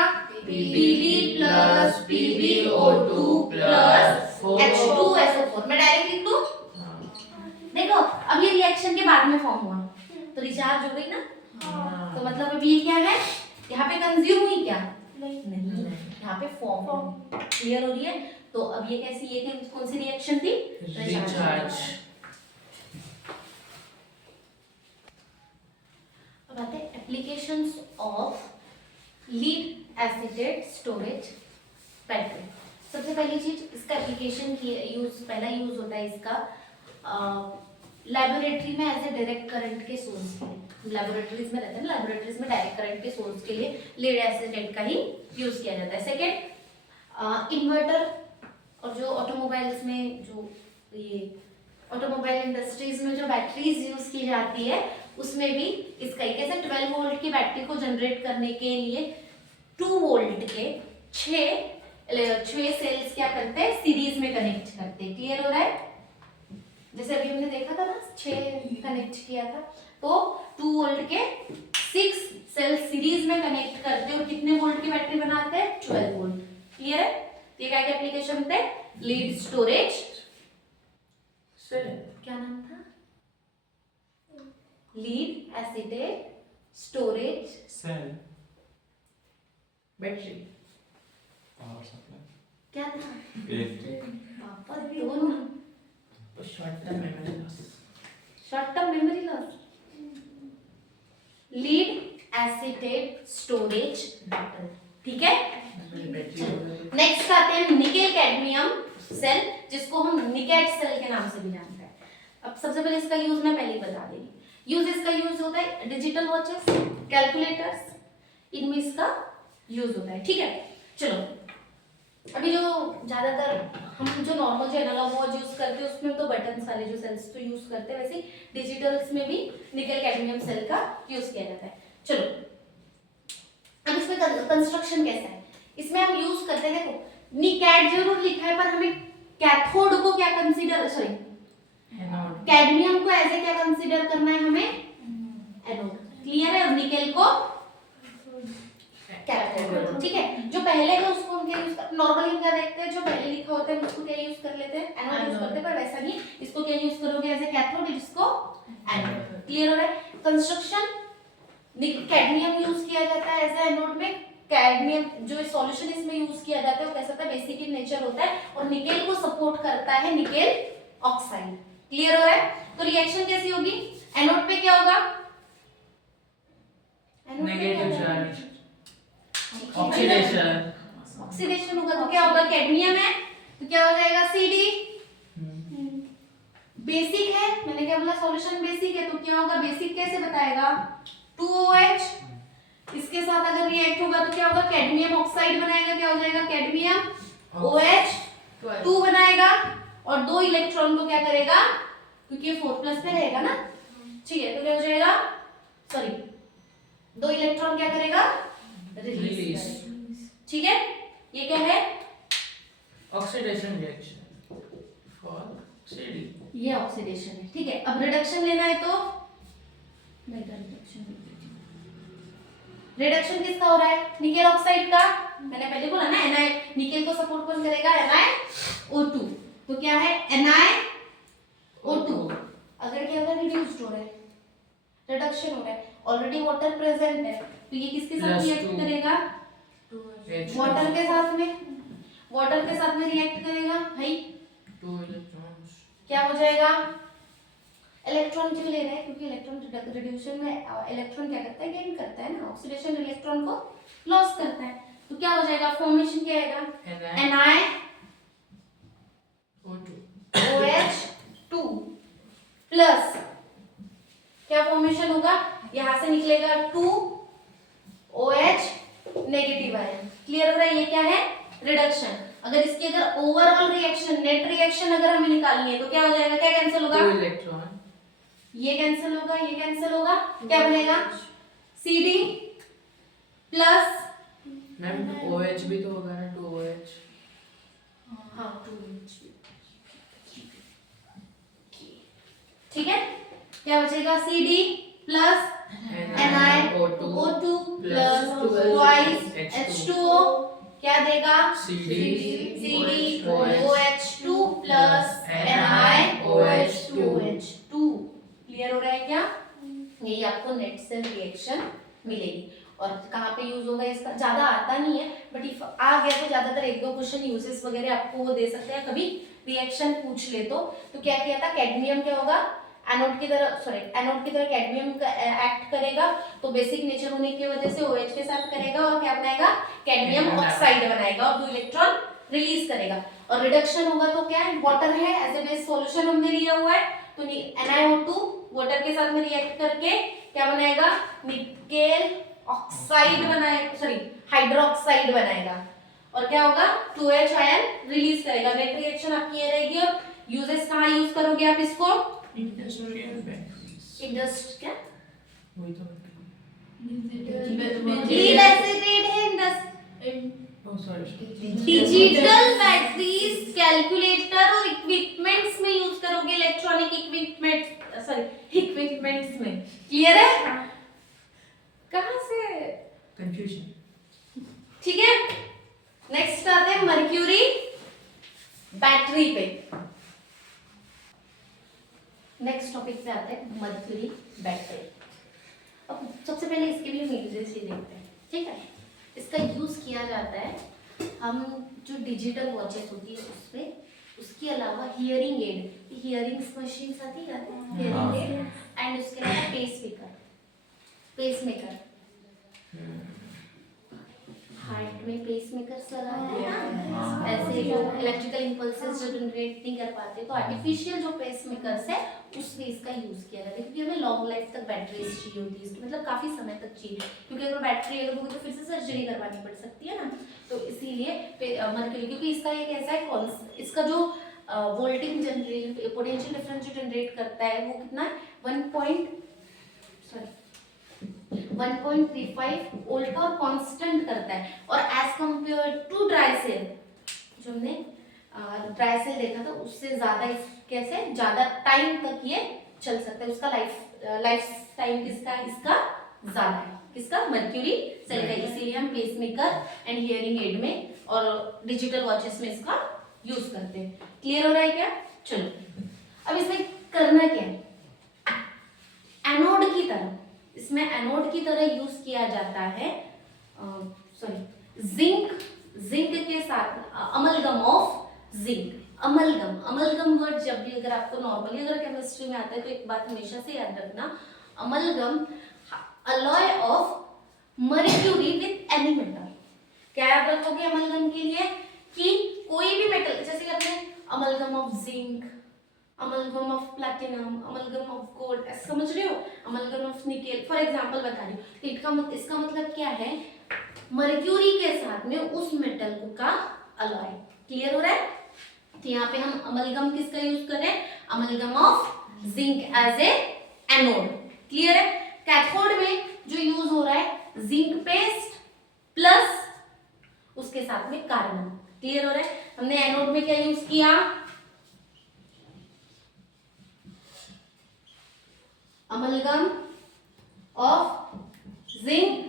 Pb plus PbO2 plus H2SO4। मैं डायरेक्ट लिख दूं, देखो अब ये रिएक्शन के बाद में फॉर्म हुआ तो रिचार्ज हो गई ना, तो मतलब अब ये क्या है, यहाँ पे कंज्यूम हुई क्या, नहीं, यहाँ पे फॉर्म क्लियर हो रही है। तो अब ये कैसी, ये कौन सी रिएक्शन थी, रिचार्ज। अब आते हैं applications of lead acetate storage battery. सबसे पहली चीज इसका एप्लीकेशन की यूज, पहला यूज होता है इसका लेबोरेटरी में एज ए डायरेक्ट करंट के सोर्स के लिए। लेबोरेटरीज में रहते हैं ना, लेबोरेटरीज में डायरेक्ट करंट के सोर्स के लिए लीड एसिटेट का ही यूज किया जाता है। सेकेंड इन्वर्टर, और जो ऑटोमोबाइल्स में, जो ये ऑटोमोबाइल इंडस्ट्रीज में जो बैटरीज यूज की जाती है उसमें भी इसका ही, कैसे 12 वोल्ट की बैटरी को जनरेट करने के लिए 2 वोल्ट के 6 सेल्स क्या करते हैं, सीरीज में कनेक्ट करते हैं। क्लियर हो रहा है, जैसे अभी हमने देखा था ना 6 कनेक्ट किया था, तो 2 वोल्ट के 6 सेल्स सीरीज में कनेक्ट करते हैं और कितने वोल्ट की बैटरी बनाते हैं, 12 वोल्ट। क्लियर है, तो ये क्या एप्लीकेशन होता है, लीड स्टोरेज, क्या नाम था, lead acetate storage cell battery power supply क्या था, पापा दोनों, short term memory loss, short term memory loss, lead acetate storage battery. ठीक है, नेक्स्ट आते हैं निकेल कैडमियम सेल, जिसको हम निकेट सेल के नाम से भी जानते हैं। अब सबसे पहले इसका यूज मैं पहले ही बता देंगी। यूज इसका यूज होता है डिजिटल वॉचेस, कैलकुलेटर्स, इनमें इसका यूज होता है। ठीक है, चलो अभी जो ज्यादातर हम जो नॉर्मल जो एनालॉग वॉच यूज करते हैं उसमें तो बटन वाले जो सेल्स तो यूज करते हैं, वैसे डिजिटल्स में भी निकेल कैडमियम सेल का यूज किया जाता है। चलो अब इसमें कंस्ट्रक्शन कैसा है, इसमें हम यूज करते हैं, देखो निकेट जरूर लिखा है पर हमें कैथोड को क्या कंसीडर, सॉरी कैडमियम को ऐसे क्या कंसीडर करना है हमें, एनोड। क्लियर है, और निकेल को कैथोड, ठीक है। जो पहले है उसको हम क्या यूज कर, नॉर्मली हम क्या देखते हैं, जो पहले लिखा होता है उसको क्या यूज कर लेते हैं, एनोड यूज करते हैं, पर वैसा नहीं, इसको क्या यूज करोगे एज ए कैथोड, जिसको एनोड। क्लियर हो रहा है? कंस्ट्रक्शन, कैडमियम यूज किया जाता है एज ए एनोड में। कैडमियम जो सॉल्यूशन इसमें यूज किया जाता है वो कैसा होता है, बेसिक इन नेचर होता है और निकेल को सपोर्ट करता है, निकेल ऑक्साइड। क्लियर हो रहा है? तो रिएक्शन कैसी होगी, एनोड पे क्या होगा, नेगेटिव चार्ज, ऑक्सीडेशन, ऑक्सीडेशन होगा, तो क्या होगा, कैडमियम है तो क्या हो जाएगा Cd। बेसिक है, मैंने क्या बोला, सॉल्यूशन बेसिक है, तो क्या होगा, बेसिक कैसे बताएगा, 2OH। इसके साथ अगर रिएक्ट होगा तो क्या होगा, कैडमियम ऑक्साइड बनाएगा, क्या हो जाएगा, कैडमियम OH 2 बनाएगा और 2 इलेक्ट्रॉन को क्या करेगा, क्योंकि ये 4+ पे रहेगा ना, ठीक है, तो क्या हो जाएगा, सॉरी 2 इलेक्ट्रॉन क्या करेगा, रिलीज। ठीक है, ये क्या है, ऑक्सीडेशन रिएक्शन फॉर Cd। ये ऑक्सीडेशन है, ठीक है। अब रिडक्शन लेना है तो रिडक्शन किसका हो रहा है, निकेल ऑक्साइड का। मैंने पहले बोला ना, Na, निकेल को सपोर्ट कौन करेगा, NiO2, तो क्या है, NiO2। अगर क्या होगा, रिड्यूस्ड हो रहा है, रिडक्शन हो रहा है, ऑलरेडी वाटर प्रेजेंट है, तो ये किसके साथ रिएक्ट करेगा, वाटर के साथ में, वाटर के साथ में रिएक्ट करेगा भाई, 2 इलेक्ट्रॉन्स क्या हो जाएगा, इलेक्ट्रॉन क्यों ले रहे हैं, क्योंकि इलेक्ट्रॉन रिड्यूशन में इलेक्ट्रॉन क्या करता है, गेन करता है ना, ऑक्सीडेशन इलेक्ट्रॉन को लॉस करता है, तो क्या हो जाएगा, फॉर्मेशन क्या आएगा, NiOH2 प्लस क्या फॉर्मेशन होगा, यहां से निकलेगा 2OH नेगेटिव आयन। क्लियर हो रहा है, ये क्या है, रिडक्शन। अगर इसकी अगर ओवरऑल रिएक्शन, नेट रिएक्शन अगर हमें निकालनी है तो क्या हो जाएगा, क्या कैंसिल होगा, 2 इलेक्ट्रॉन, ये कैंसिल होगा, ये कैंसिल होगा, क्या बनेगा, Cd प्लस, मैम OH भी तो होगा ना, 2OH। हाँ 2OH, ठीक है, क्या बचेगा, Cd plus NiO2 plus twice H2O, क्या देगा, CdOH2 प्लस NiOH2। क्लियर हो रहा है क्या, यही आपको नेट सेल रिएक्शन मिलेगी। और कहाँ पे यूज होगा इसका, ज्यादा आता नहीं है, बट इफ आ गया तो ज्यादातर 1-2 क्वेश्चन यूजेस वगैरह आपको वो दे सकते हैं, कभी रिएक्शन पूछ ले तो क्या किया था, कैडमियम क्या होगा, एनोड की तरह, सॉरी एनोड की तरह कैडमियम का एक्ट करेगा, तो बेसिक नेचर होने की वजह से OH के साथ करेगा और क्या बनाएगा, कैडमियम ऑक्साइड बनाएगा और 2 इलेक्ट्रॉन रिलीज करेगा। और रिडक्शन होगा तो क्या है, वाटर है एज ए बेस सॉल्यूशन हमने लिया हुआ है, तो NiO2 वाटर के साथ में रिएक्ट करके क्या बनाएगा, निकेल ऑक्साइड बनाएगा, सॉरी हाइड्रोक्साइड बनाएगा और क्या होगा, 2H आयन रिलीज करेगा। नेट रिएक्शन आपकी ये रहेगी। और यूजेस कहाँ यूज करोगे आप इसको, इंडस्ट्रियल बैटरीज, इंडस्ट क्या, वही तो, लीड एसिड है, oh sorry, digital batteries, calculator और इक्विपमेंट्स में यूज करोगे, इलेक्ट्रॉनिक इक्विपमेंट, सॉरी इक्विपमेंट्स में। क्लियर है, कहां से कंफ्यूजन, ठीक है। नेक्स्ट आते हैं मर्क्यूरी बैटरी पे, नेक्स्ट टॉपिक पे आते हैं मर्क्यूरी बैटरी। अब सबसे पहले इसके भी हम यूजेस ही देखते हैं, ठीक है। इसका यूज किया जाता है, हम जो डिजिटल वॉचेस होती है उसपे, उसके अलावा हियरिंग एड, हियरिंग मशीन आती है, हियरिंग एड, एंड उसके अलावा पेसमेकर, हार्ट में पेसमेकर्स लगाते हैं ना, ऐसे जो इलेक्ट्रिकल इंपल्सेस जो जनरेट नहीं कर पाते, तो आर्टिफिशियल जो पेसमेकर्स है उसमें इसका यूज किया जाता है, क्योंकि हमें लॉन्ग लाइफ तक बैटरीज चाहिए होती है, मतलब काफी समय तक चाहिए, क्योंकि अगर बैटरी अगर होगी तो फिर से सर्जरी करवानी पड़ सकती है ना, तो इसीलिए मर्क्यूरी, क्योंकि इसका एक ऐसा है, इसका जो वोल्टेज जनरेट, पोटेंशियल डिफरेंस जो जनरेट करता है वो कितना है, 1.35 वोल्ट का और कांस्टेंट करता है। और as compare to dry cell, जो हमने ड्राई सेल देखा था उससे ज्यादा कैसे ज्यादा टाइम तक ये चल सकता है, उसका लाइफ टाइम किसका, इसका ज्यादा है, किसका? मर्क्यूरी सेल का। इसीलिए हम पेसमेकर एंड हियरिंग एड में और डिजिटल वॉचेस में इसका यूज करते हैं। क्लियर हो रहा है क्या? चलो अब इसमें करना क्या है, एनोड की तरह, इसमें एनोड की तरह यूज किया जाता है जिंक के साथ amalgam of zinc. Amalgam word जब भी अगर आपको नॉर्मली अगर केमिस्ट्री में आता है तो एक बात हमेशा से याद रखना, amalgam alloy of mercury with any metal. क्या याद रखोगे अमलगम के लिए? कि कोई भी मेटल, जैसे कहते हैं amalgam of zinc, amalgam of platinum, amalgam of gold, ऐसा समझ रहे हो? Amalgam of nickel, for example बता रही हूँ। तो इसका मतलब क्या है? मर्क्यूरी के साथ में उस मेटल का अलॉय। क्लियर हो रहा है? तो यहाँ पे हम अमलगम किसका यूज कर रहे हैं? Amalgam of zinc as a anode. Clear है? कैथोड में जो यूज हो रहा है जिंक पेस्ट प्लस उसके साथ में कार्बन। क्लियर हो रहा है? हमने एनोड में क्या यूज किया? अमलगम ऑफ जिंक,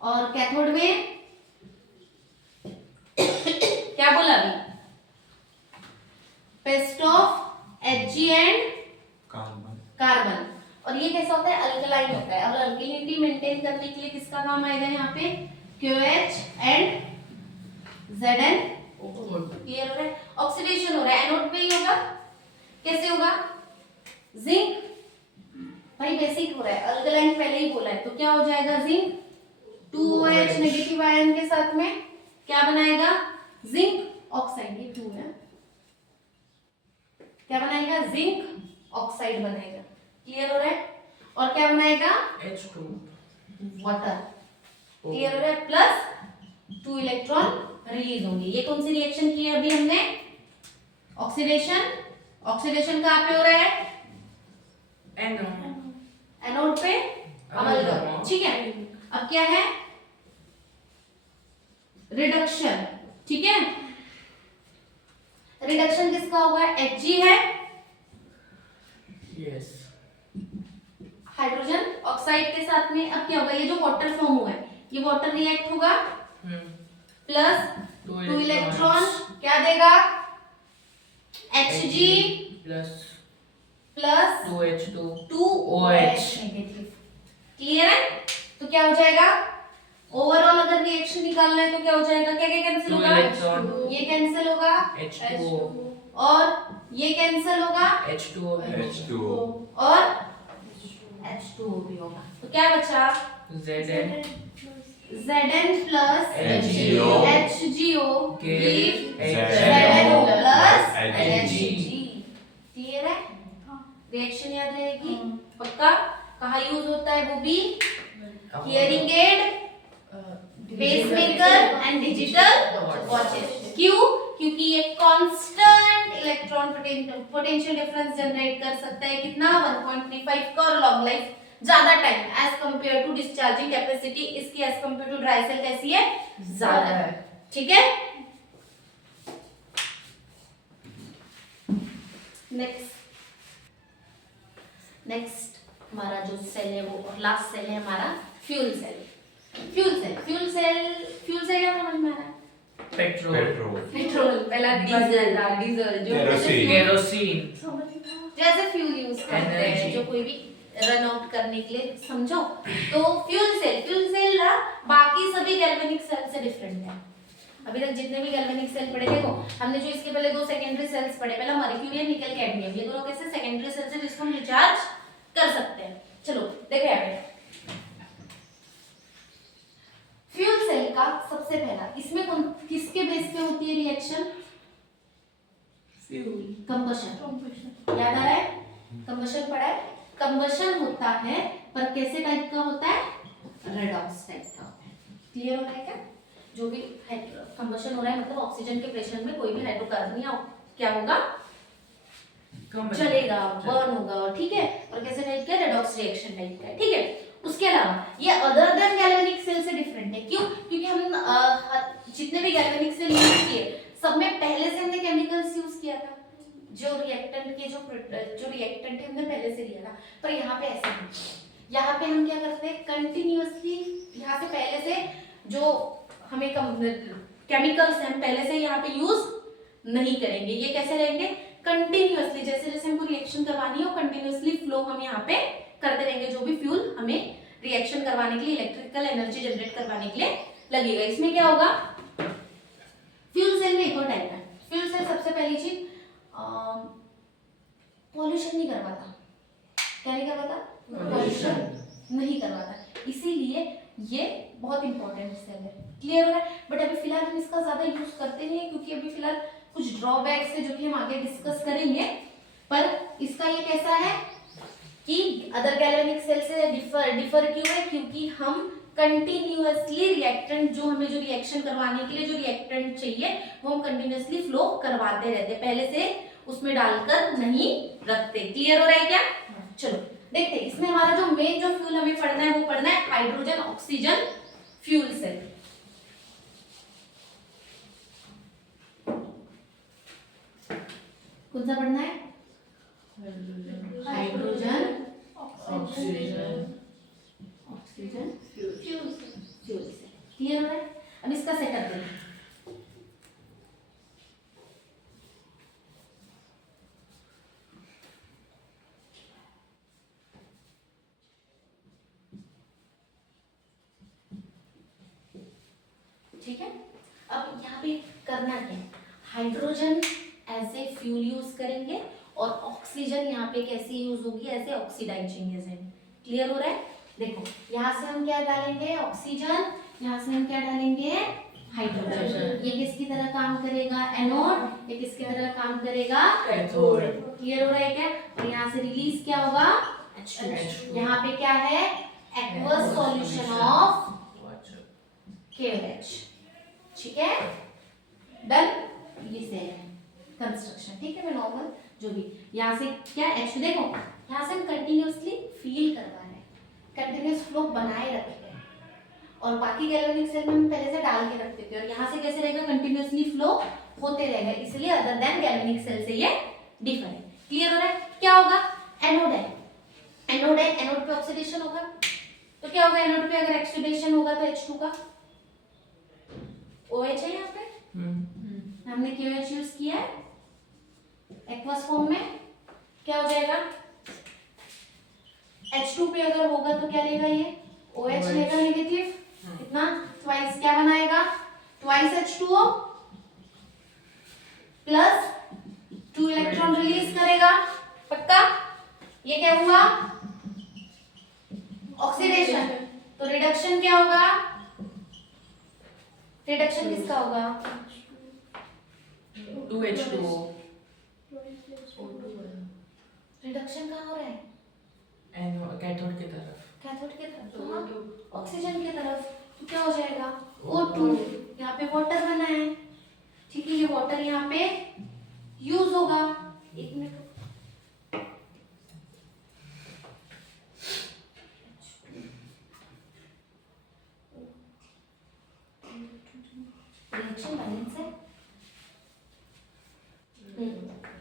और कैथोड में क्या बोला अभी? Paste of Hg and carbon. और ये कैसा होता है? अल्कलाइन होता है। और अल्कलिनिटी मेंटेन करने के लिए किसका काम आएगा यहाँ पे? QH and Zn। क्लियर हो रहा है? ऑक्सीडेशन हो रहा है, एनोड पे ही होगा। कैसे होगा? जिंक भाई बेसिक हो रहा है, अल्कलाइन पहले ही बोला है, तो क्या हो जाएगा? जिंक 2OH नेगेटिव आयन के साथ में क्या बनाएगा? Zinc oxide. ये 2 है, क्या बनाएगा? जिंक ऑक्साइड बनाएगा। क्लियर हो रहा है? और क्या बनाएगा? H2 water. क्लियर हो रहा है? प्लस 2 इलेक्ट्रॉन रिलीज होंगे। ये कौन सी रिएक्शन की है अभी हमने? ऑक्सीडेशन। ऑक्सीडेशन कहाँ पे हो रहा है? एनोड पे अमलगम। ठीक है, अब क्या है? रिडक्शन। ठीक है, रिडक्शन किसका होगा? Hg है, यस हाइड्रोजन ऑक्साइड के साथ में। अब क्या होगा? ये जो वाटर फॉर्म हुआ है, ये वाटर रिएक्ट होगा प्लस 2 इलेक्ट्रॉन क्या देगा? Hg plus plus 2H2 2OH negative. Clear है? तो क्या हो जाएगा? ओवरऑल अगर रिएक्शन निकालना है तो क्या हो जाएगा? क्या क्या कैंसिल होगा? ये कैंसिल होगा, H2O और ये कैंसिल होगा, H2O और H2O भी होगा। तो क्या बचा? Zn Zn plus HgO give Zn plus Hg। Hg। Clear है? रिएक्शन याद रहेगी पक्का? कहाँ यूज होता है वो भी? Hearing aid, pacemaker and digital watches. क्यों? क्योंकि ये constant electron potential difference generate कर सकता है। कितना? 1.35 का, और लॉन्ग लाइफ, ज्यादा time as compare to discharging capacity इसकी as compare to dry cell कैसी है? ज्यादा है। ठीक है, नेक्स्ट हमारा जो सेल है वो, और लास्ट सेल है हमारा फ्यूल सेल। फ्यूल सेल क्या समझ में आ रहा है? पेट्रोल। पहला डीजल था, डीजल जो केरोसिन जैसे फ्यूल यूज करते हैं जो कोई भी रन आउट करने के लिए, समझो। तो फ्यूल सेल ना बाकी सभी गैल्वेनिक सेल से डिफरेंट है। अभी तक जितने भी गैल्वेनिक सेल पढ़े, देखो हमने जो इसके पहले 2 सेकेंडरी सेल्स पढ़े, पहला मर्क्यूरी, निकल, कैडमियम, ये दोनों कैसे सेकेंडरी सेल्स है जिसको हम रिचार्ज कर सकते हैं। चलो देखो यहाँ पे फ्यूल सेल का सबसे पहला, इसमें किसके बेस पे होती है रिएक्शन? कंबशन। याद आ रहा है? कंबशन पढ़ा है। कंबशन होता है पर कैसे टाइप का होता है? रेडॉक्स टाइप का होता है। क्लियर हो रहा है क्या? जो भी कंबशन हो रहा है मतलब ऑक्सीजन के प्रेशर में कोई भी हाइड्रोकार्बन या क्या होगा? चलेगा, बर्न होगा। ठीक है, और कैसे टाइप का? रेडॉक्स रिएक्शन टाइप का है। ठीक है, उसके अलावा ये अदर देन गैल्वेनिक सेल से डिफरेंट है। क्यों? क्योंकि हम जितने भी गैल्वेनिक सेल यूज किए सब में पहले से हमने केमिकल्स यूज किया था, जो रिएक्टेंट के जो रिएक्टेंट है हमने पहले से लिया था। पर यहाँ पे ऐसा नहीं, यहाँ पे हम क्या करते हैं, कंटिन्यूअसली यहाँ से पहले से जो हमें केमिकल्स हैं पहले से यहाँ पे यूज नहीं करेंगे। ये कैसे रहेंगे, कंटिन्यूअसली, जैसे जैसे हमको रिएक्शन करवानी है कंटिन्यूअसली फ्लो हम यहाँ पे करते रहेंगे। जो भी फ्यूल हमें रिएक्शन करवाने के लिए, इलेक्ट्रिकल एनर्जी जनरेट करवाने के लिए लगेगा। इसमें क्या होगा, फ्यूल सेल में एक और टाइप है। फ्यूल सेल सबसे पहली चीज पॉल्यूशन नहीं करवाता। क्या नहीं करवाता, पॉल्यूशन नहीं करवाता, इसीलिए ये बहुत इंपॉर्टेंट सेल है। क्लियर हो रहा है। बट अभी फिलहाल हम इसका ज्यादा यूज करते नहीं है, क्योंकि अभी फिलहाल कुछ ड्रॉबैक्स है जो कि हम आगे डिस्कस करेंगे। पर इसका ये कैसा है कि अदर गैल्वेनिक सेल से डिफर क्यों है, क्योंकि हम कंटिन्यूअसली रिएक्टेंट जो हमें जो रिएक्शन करवाने के लिए जो रिएक्टेंट चाहिए वो हम कंटिन्यूअसली फ्लो करवाते रहते, पहले से उसमें डालकर नहीं रखते। क्लियर हो रहा है क्या? चलो देखते हैं। इसमें हमारा जो मेन जो फ्यूल हमें पढ़ना है वो पढ़ना है हाइड्रोजन ऑक्सीजन फ्यूल सेल। कौन सा पढ़ना है? Hydrogen oxygen oxygen fuel cell. Clear हो रहा है। अब इसका सेटअप देखिए। ठीक है, अब यहाँ पे करना क्या है, hydrogen as a fuel use करेंगे और ऑक्सीजन यहाँ पे कैसे यूज होगी, as a oxidising agent. Clear हो रहा है। देखो यहाँ से हम क्या डालेंगे, ऑक्सीजन, यहाँ से हम क्या डालेंगे, हाइड्रोजन। ये किसकी तरह काम करेगा, एनोड। ये किसकी तरह काम करेगा, कैथोड। क्लियर हो रहा है क्या। और यहाँ से रिलीज क्या होगा, H2। यहाँ पे क्या है, एक्वस सॉल्यूशन ऑफ KOH। ठीक है, डन। ये सेल है कंस्ट्रक्शन। ठीक है, मैं नॉर्मल जो भी यहाँ से क्या H, देखो यहाँ से हम कंटिन्यूअसली फील करवा रहे हैं, कंटिन्यूअस फ्लो बनाए रखते हैं, और बाकी गैल्वेनिक सेल में हम पहले से डाल के रखते थे। और यहाँ से कैसे रहेगा, कंटिन्यूअसली फ्लो होते रहेगा, इसलिए अदर देन गैल्वेनिक सेल से ये डिफर है। क्लियर हो रहा है। क्या होगा, एनोड है, एनोड है, एनोड पे ऑक्सीडेशन होगा तो क्या होगा, एनोड पे अगर ऑक्सीडेशन होगा तो H2 का OH है यहाँ पे, हमने KOH यूज किया है एक्वस फॉर्म में, क्या हो जाएगा, H2 पे अगर होगा तो क्या लेगा, ये OH लेगा नेगेटिव, कितना, ट्वाइस क्या बनाएगा, twice H2O plus 2 electron release करेगा। पक्का। ये क्या हुआ, ऑक्सीडेशन। तो रिडक्शन क्या होगा, रिडक्शन किसका होगा, 2H2O। रिडक्शन कहाँ हो रहा है, कैथोड की तरफ, कैथोड की तरफ, ऑक्सीजन की तरफ। तो क्या हो जाएगा, O2। यहाँ पे वाटर बना है, ठीक है, ये वाटर यहाँ पे यूज होगा। एक मिनट, रिएक्शन बैलेंस है।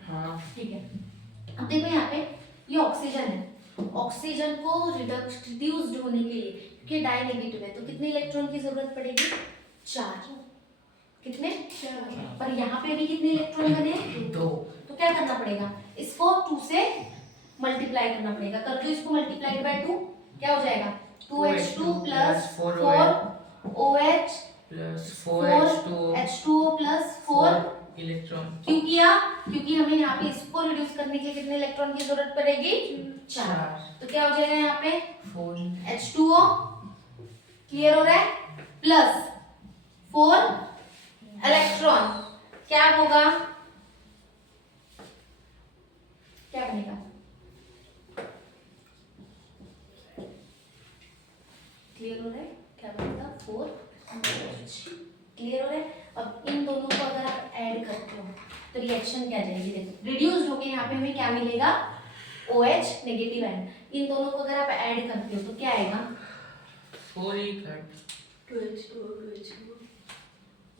हाँ ठीक है, अब देखो यहाँ पे ये ऑक्सीजन है, ऑक्सीजन को रिड्यूस्ड होने के लिए, क्योंकि डाई नेगेटिव है, तो कितने इलेक्ट्रॉन की जरूरत पड़ेगी, 4। कितने, 4। पर यहाँ पे भी कितने इलेक्ट्रॉन बने, 2। तो क्या करना पड़ेगा, इसको 2 से मल्टीप्लाई करना पड़ेगा। कर दो इसको मल्टीप्लाइड बाय 2, क्या हो जाएगा, 2H2 plus 4OH plus 4H2O plus 4 electron. क्यों किया, क्योंकि हमें यहाँ पे इसको रिड्यूस करने के लिए कितने इलेक्ट्रॉन की जरूरत पड़ेगी, 4। तो क्या हो जाएगा यहाँ पे 4H2O। क्लियर हो रहा है, प्लस 4 इलेक्ट्रॉन, क्या होगा, क्या बनेगा, क्लियर हो रहा है, क्या बनेगा, 4OH। क्लियर हो रहा है। अब इन दोनों को अगर आप ऐड करते हो तो रिएक्शन क्या जाएगी, देखो रिड्यूस्ड होके यहाँ पे हमें क्या मिलेगा, OH नेगेटिव आयन। इन दोनों को अगर आप ऐड करते हो तो क्या आएगा, 4 ही कट, 2H2O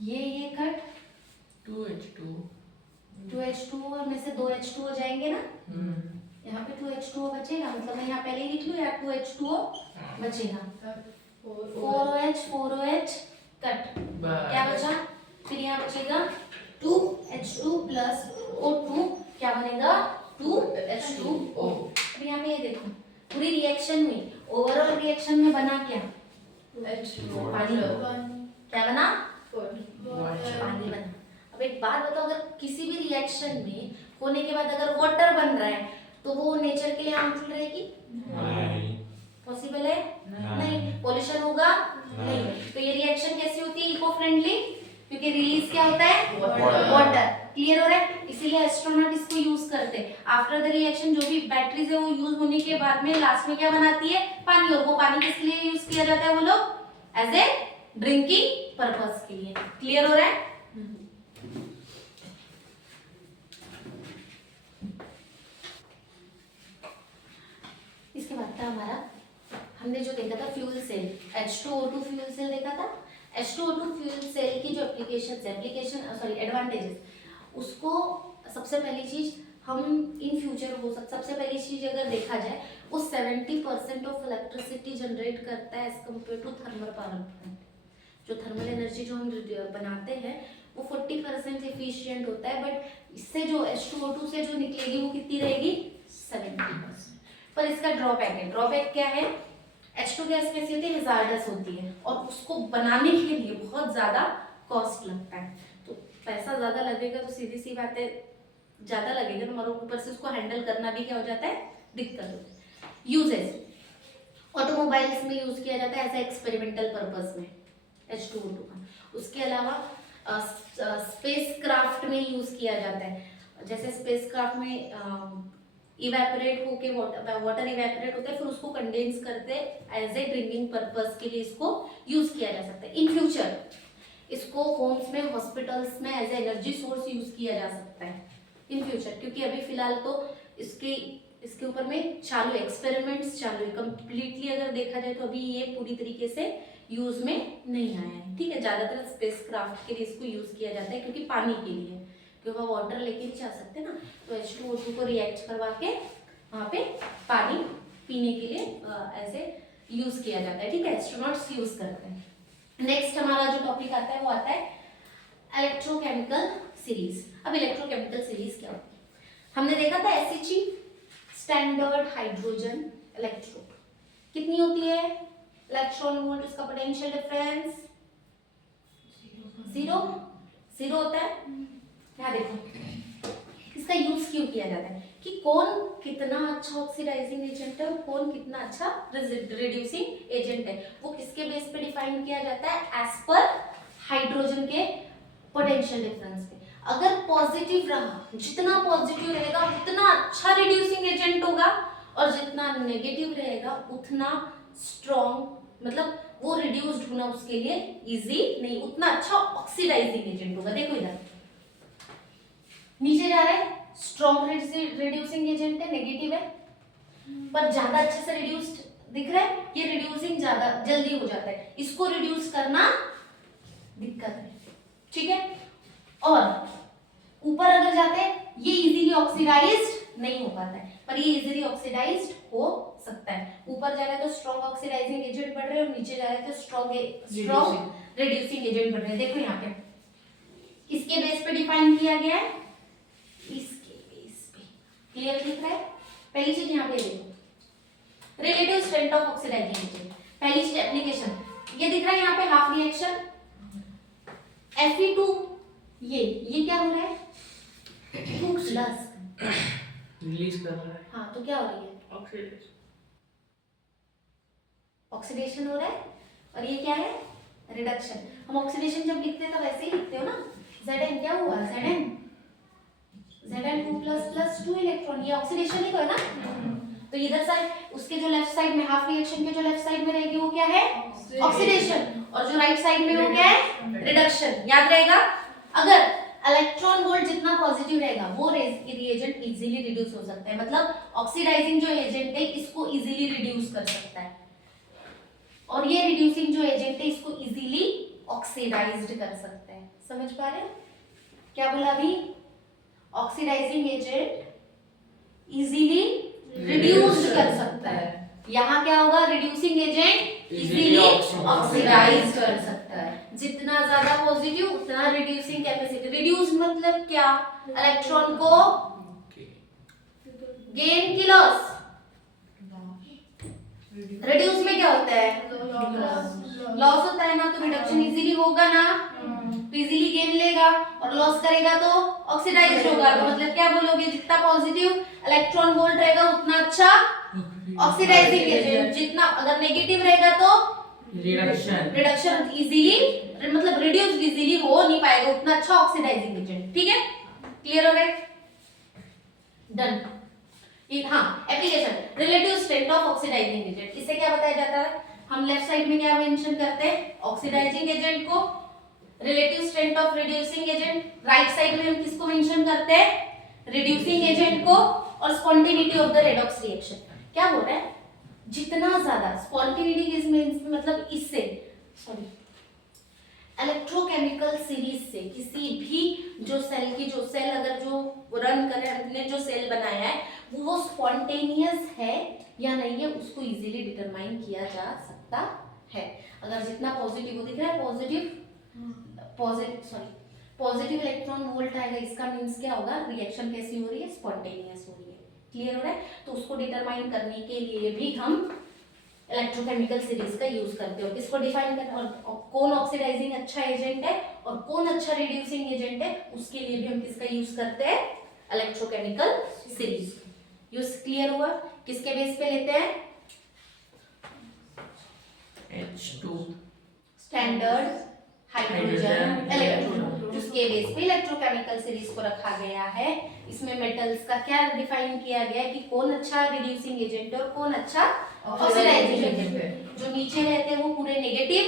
ये कट 2H2 2H2 में से 2H2 हो जाएंगे ना, यहाँ पे 2H2O बचेगा, मतलब मैं यहाँ पहले ही लिख लूँ, यहाँ 2H2O बचेगा, 4OH कट, क्या बचा, फिर यहाँ बचेगा 2H2 प्लस O2, क्या बनेगा 2H2O। अब यहाँ पे ये देखो पूरी रिएक्शन में, ओवरऑल रिएक्शन में बना क्या, पानी, क्या बना, पानी बना। अब एक बात बताओ, अगर किसी भी रिएक्शन में होने के बाद अगर वाटर बन रहा है तो वो नेचर के लिए हार्मफुल रहेगी, नहीं, पॉसिबल है, नहीं, पॉल्यूशन होगा, नहीं। तो ये रिएक्शन कैसी होती है, इको फ्रेंडली, क्योंकि रिलीज क्या होता है, वाटर। क्लियर हो रहा है, इसीलिए एस्ट्रोनॉट इसको यूज करते हैं। आफ्टर द रिएक्शन जो भी बैटरीज है वो यूज होने के बाद में लास्ट में क्या बनाती है, पानी, और वो पानी किस लिए यूज किया जाता है, वो लोग एज ए ड्रिंकिंग पर्पस के लिए। क्लियर हो रहा है। इसके बाद था हमारा, हमने जो देखा था fuel cell, H2O2 fuel cell देखा था। H2O2 फ्यूल सेल की जो एडवांटेजेस, उसको सबसे पहली चीज हम इन फ्यूचर हो सकता, सबसे पहली चीज अगर देखा जाए वो 70% ऑफ इलेक्ट्रिसिटी जनरेट करता है as compare to thermal power plant. जो थर्मल एनर्जी जो हम बनाते हैं वो 40% एफिशिएंट होता है, बट इससे जो H2O2 से जो निकलेगी वो कितनी रहेगी, 70%। पर इसका ड्रॉबैक है, ड्रॉबैक क्या है, H2 गैस कैसी होती है, हैजार्डस होती है, और उसको बनाने के लिए बहुत ज्यादा कॉस्ट लगता है। तो पैसा ज्यादा लगेगा तो सीधी सी बात है, ज्यादा लगेगा तो मरो, ऊपर से उसको हैंडल करना भी क्या हो जाता है, दिक्कत होती है। यूजेस, ऑटोमोबाइल्स में यूज किया जाता है एज ए एक्सपेरिमेंटल पर्पस में H2O2 का। उसके अलावा स्पेस क्राफ्ट में यूज किया जाता है, जैसे स्पेस क्राफ्ट में इवेपोरेट होके वाटर इवेपोरेट होता है, फिर उसको कंडेंस करते एज ए ड्रिंकिंग पर्पस के लिए इसको यूज किया जा सकता है। इन फ्यूचर इसको होम्स में, हॉस्पिटल्स में as a energy source use किया जा सकता है इन फ्यूचर, क्योंकि अभी फिलहाल तो इसके ऊपर में चालू एक्सपेरिमेंट्स चालू है। कंप्लीटली अगर देखा जाए तो अभी ये पूरी तरीके से यूज में नहीं आया है, ठीक है। ज्यादातर स्पेस क्राफ्ट के लिए इसको यूज किया जाता है, क्योंकि पानी के लिए, क्योंकि वहाँ वाटर लेके नहीं जा सकते ना, तो H2O2 को रिएक्ट करवा के वहाँ पे पानी पीने के लिए ऐसे यूज किया जाता है, ठीक है। एस्ट्रोनॉट्स यूज करते हैं। नेक्स्ट हमारा जो टॉपिक आता है वो आता है इलेक्ट्रोकेमिकल सीरीज। अब इलेक्ट्रोकेमिकल सीरीज क्या होती है, हमने देखा था SHE, स्टैंडर्ड हाइड्रोजन इलेक्ट्रोड, कितनी होती है, इलेक्ट्रॉन वोल्ट, उसका पोटेंशियल डिफरेंस 0 होता है। यहाँ देखो इसका यूज क्यों किया जाता है, कि कौन कितना अच्छा ऑक्सीडाइजिंग एजेंट है और कौन कितना अच्छा रिड्यूसिंग एजेंट है, वो किसके बेस पे डिफाइन किया जाता है, एज पर हाइड्रोजन के पोटेंशियल डिफरेंस पे। अगर पॉजिटिव रहा, जितना पॉजिटिव रहेगा उतना अच्छा रिड्यूसिंग एजेंट होगा, और जितना नेगेटिव रहेगा उतना स्ट्रॉन्ग, मतलब वो रिड्यूस्ड होना उसके लिए इजी नहीं, उतना अच्छा ऑक्सीडाइजिंग एजेंट होगा। देखो इधर नीचे जा रहा है, स्ट्रॉन्ग रिड्यूसिंग एजेंट है, नेगेटिव है, पर ज्यादा अच्छे से रिड्यूस्ड दिख रहा है, ये रिड्यूसिंग ज्यादा जल्दी हो जाता है, इसको रिड्यूस करना दिक्कत है, ठीक है। और ऊपर अगर जाते हैं ये इजीली ऑक्सीडाइज्ड नहीं हो पाता है, पर ये इजीली ऑक्सीडाइज्ड हो सकता है। ऊपर जा रहा है तो स्ट्रॉन्ग ऑक्सीडाइजिंग एजेंट बढ़ रहे हैं, और नीचे जा रहा है तो स्ट्रॉन्ग रिड्यूसिंग एजेंट बढ़ रहे हैं। देखो यहाँ पे किसके बेस पे डिफाइन किया गया है, इसके बेस पे। क्लियर दिख रहा है। पहली चीज यहाँ पे देखो, relative strength of oxidising agent, पहली चीज एप्लीकेशन, ये दिख रहा है यहाँ पे हाफ रिएक्शन Fe2, ये क्या हो रहा है, 2 प्लस रिलीज कर रहा है, हाँ, तो क्या हो रही है, ऑक्सीडेशन हो रहा है, और ये क्या है, रिडक्शन। हम ऑक्सीडेशन जब लिखते हैं तो वैसे ही लिखते हो ना, Zn क्या हुआ, Zn 2 इलेक्ट्रॉन, ये ऑक्सीडेशन ही तो है ना। तो इधर साइड, उसके जो लेफ्ट साइड में, हाफ रिएक्शन के जो लेफ्ट साइड में रहेगी वो क्या है, ऑक्सीडेशन, और जो राइट साइड में वो क्या है, रिडक्शन। याद रहेगा, अगर इलेक्ट्रॉन वोल्ट जितना पॉजिटिव रहेगा वो रिएजेंट इजीली रिड्यूस हो सकता है, मतलब ऑक्सीडाइजिंग जो एजेंट है इसको इजीली रिड्यूस कर सकता है, और ये रिड्यूसिंग जो एजेंट है इसको इजीली ऑक्सीडाइज्ड कर सकता है। समझ पा रहे हैं क्या बोला अभी, ऑक्सीडाइजिंग एजेंट इजीली रिड्यूस कर सकता है। यहाँ क्या होगा, रिड्यूसिंग एजेंट इजीली ऑक्सीडाइज कर सकता है। जितना ज्यादा पॉजिटिव उतना रिड्यूसिंग कैपेसिटी। रिड्यूस मतलब क्या, इलेक्ट्रॉन को गेन की लॉस। रिड्यूस में क्या होता है, लॉस होता है ना, तो रिडक्शन इजीली होगा ना, तो इजीली गेन लेगा, और लॉस करेगा तो ऑक्सीडाइज होगा। तो मतलब क्या बोलोगे, जितना पॉजिटिव इलेक्ट्रॉन वोल्ट रहेगा उतना अच्छा ऑक्सीडाइजिंग एजेंट, जितना अगर नेगेटिव रहेगा तो रिडक्शन इजीली मतलब रिड्यूस इजीली हो नहीं पाएगा, उतना अच्छा ऑक्सीडाइजिंग एजेंट। ठीक है, क्लियर हो गए, डन। हाँ, application relative strength of oxidising agent, इससे क्या बताया जाता है, हम लेफ्ट साइड में क्या मेंशन करते हैं, ऑक्सीडाइजिंग एजेंट को, relative strength of reducing agent, right side में हम किसको मेंशन करते हैं, रिड्यूसिंग एजेंट को, और spontaneity of the redox reaction. क्या बोल रहा है, जितना ज्यादा स्पॉन्टेनिटी किस में, मतलब इससे सॉरी इलेक्ट्रोकेमिकल सीरीज से किसी भी जो सेल अगर जो रन करे, हमने जो सेल बनाया है वो स्पॉन्टेनियस है या नहीं है, उसको इजीली डिटरमाइन किया जा सकता है। अगर जितना पॉजिटिव दिख रहा है, पॉजिटिव इलेक्ट्रॉन वोल्ट आएगा, इसका मींस क्या होगा, रिएक्शन कैसी हो रही है, स्पॉन्टेनियस हो रही है। क्लियर हो रहा है, तो उसको डिटरमाइन करने के लिए भी हम इलेक्ट्रोकेमिकल सीरीज का यूज करते हो। किसको डिफाइन करना, और कौन ऑक्सीडाइजिंग अच्छा एजेंट है और कौन अच्छा रिड्यूसिंग एजेंट है, उसके लिए भी हम किसका यूज करते हैं, इलेक्ट्रोकेमिकल सीरीज। यूज क्लियर हुआ, किसके बेस पे लेते हैं, H2 स्टैंडर्ड हाइड्रोजन इलेक्ट्रोड, उसके बेस पे इलेक्ट्रोकेमिकल सीरीज को रखा गया है। इसमें मेटल्स का क्या डिफाइन किया गया है कि कौन अच्छा रिड्यूसिंग एजेंट है और कौन अच्छा ऑक्सीडाइजिंग एजेंट है। जो नीचे रहते हैं वो पूरे नेगेटिव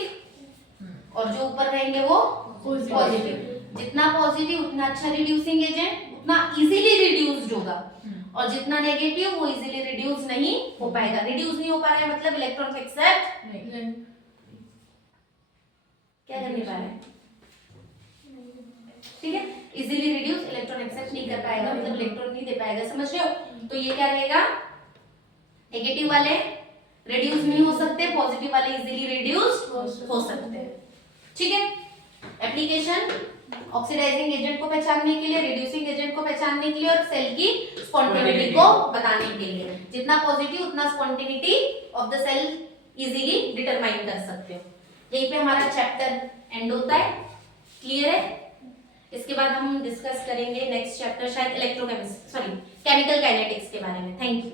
और जो ऊपर रहेंगे वो पॉजिटिव। जितना पॉजिटिव उतना अच्छा रिड्यूसिंग एजेंट, उतना इजीली रिड्यूस्ड होगा, और जितना नेगेटिव वो इजीली रिड्यूस नहीं हो पाएगा। रिड्यूस नहीं हो पा रहा है मतलब इलेक्ट्रॉन एक्सेप्ट क्या कर नहीं पा रहा है, ठीक है, इजीली रिड्यूस इलेक्ट्रॉन एक्सेप्ट नहीं कर पाएगा, मतलब इलेक्ट्रॉन नहीं दे पाएगा, समझ रहे हो। तो ये क्या रहेगा, नेगेटिव वाले रिड्यूस नहीं हो सकते, पॉजिटिव वाले इजीली रिड्यूस हो सकते हैं। ठीक है, एप्लीकेशन ऑक्सीडाइजिंग एजेंट को पहचानने के लिए, रिड्यूसिंग एजेंट को पहचानने के लिए, और सेल की स्पॉन्टेनिटी को बताने के लिए। जितना पॉजिटिव उतना spontaneity of the cell easily determine कर सकते हो। यहीं पे हमारा चैप्टर एंड होता है। क्लियर है, इसके बाद हम डिस्कस करेंगे नेक्स्ट चैप्टर शायद केमिकल काइनेटिक्स के बारे में। Thank you.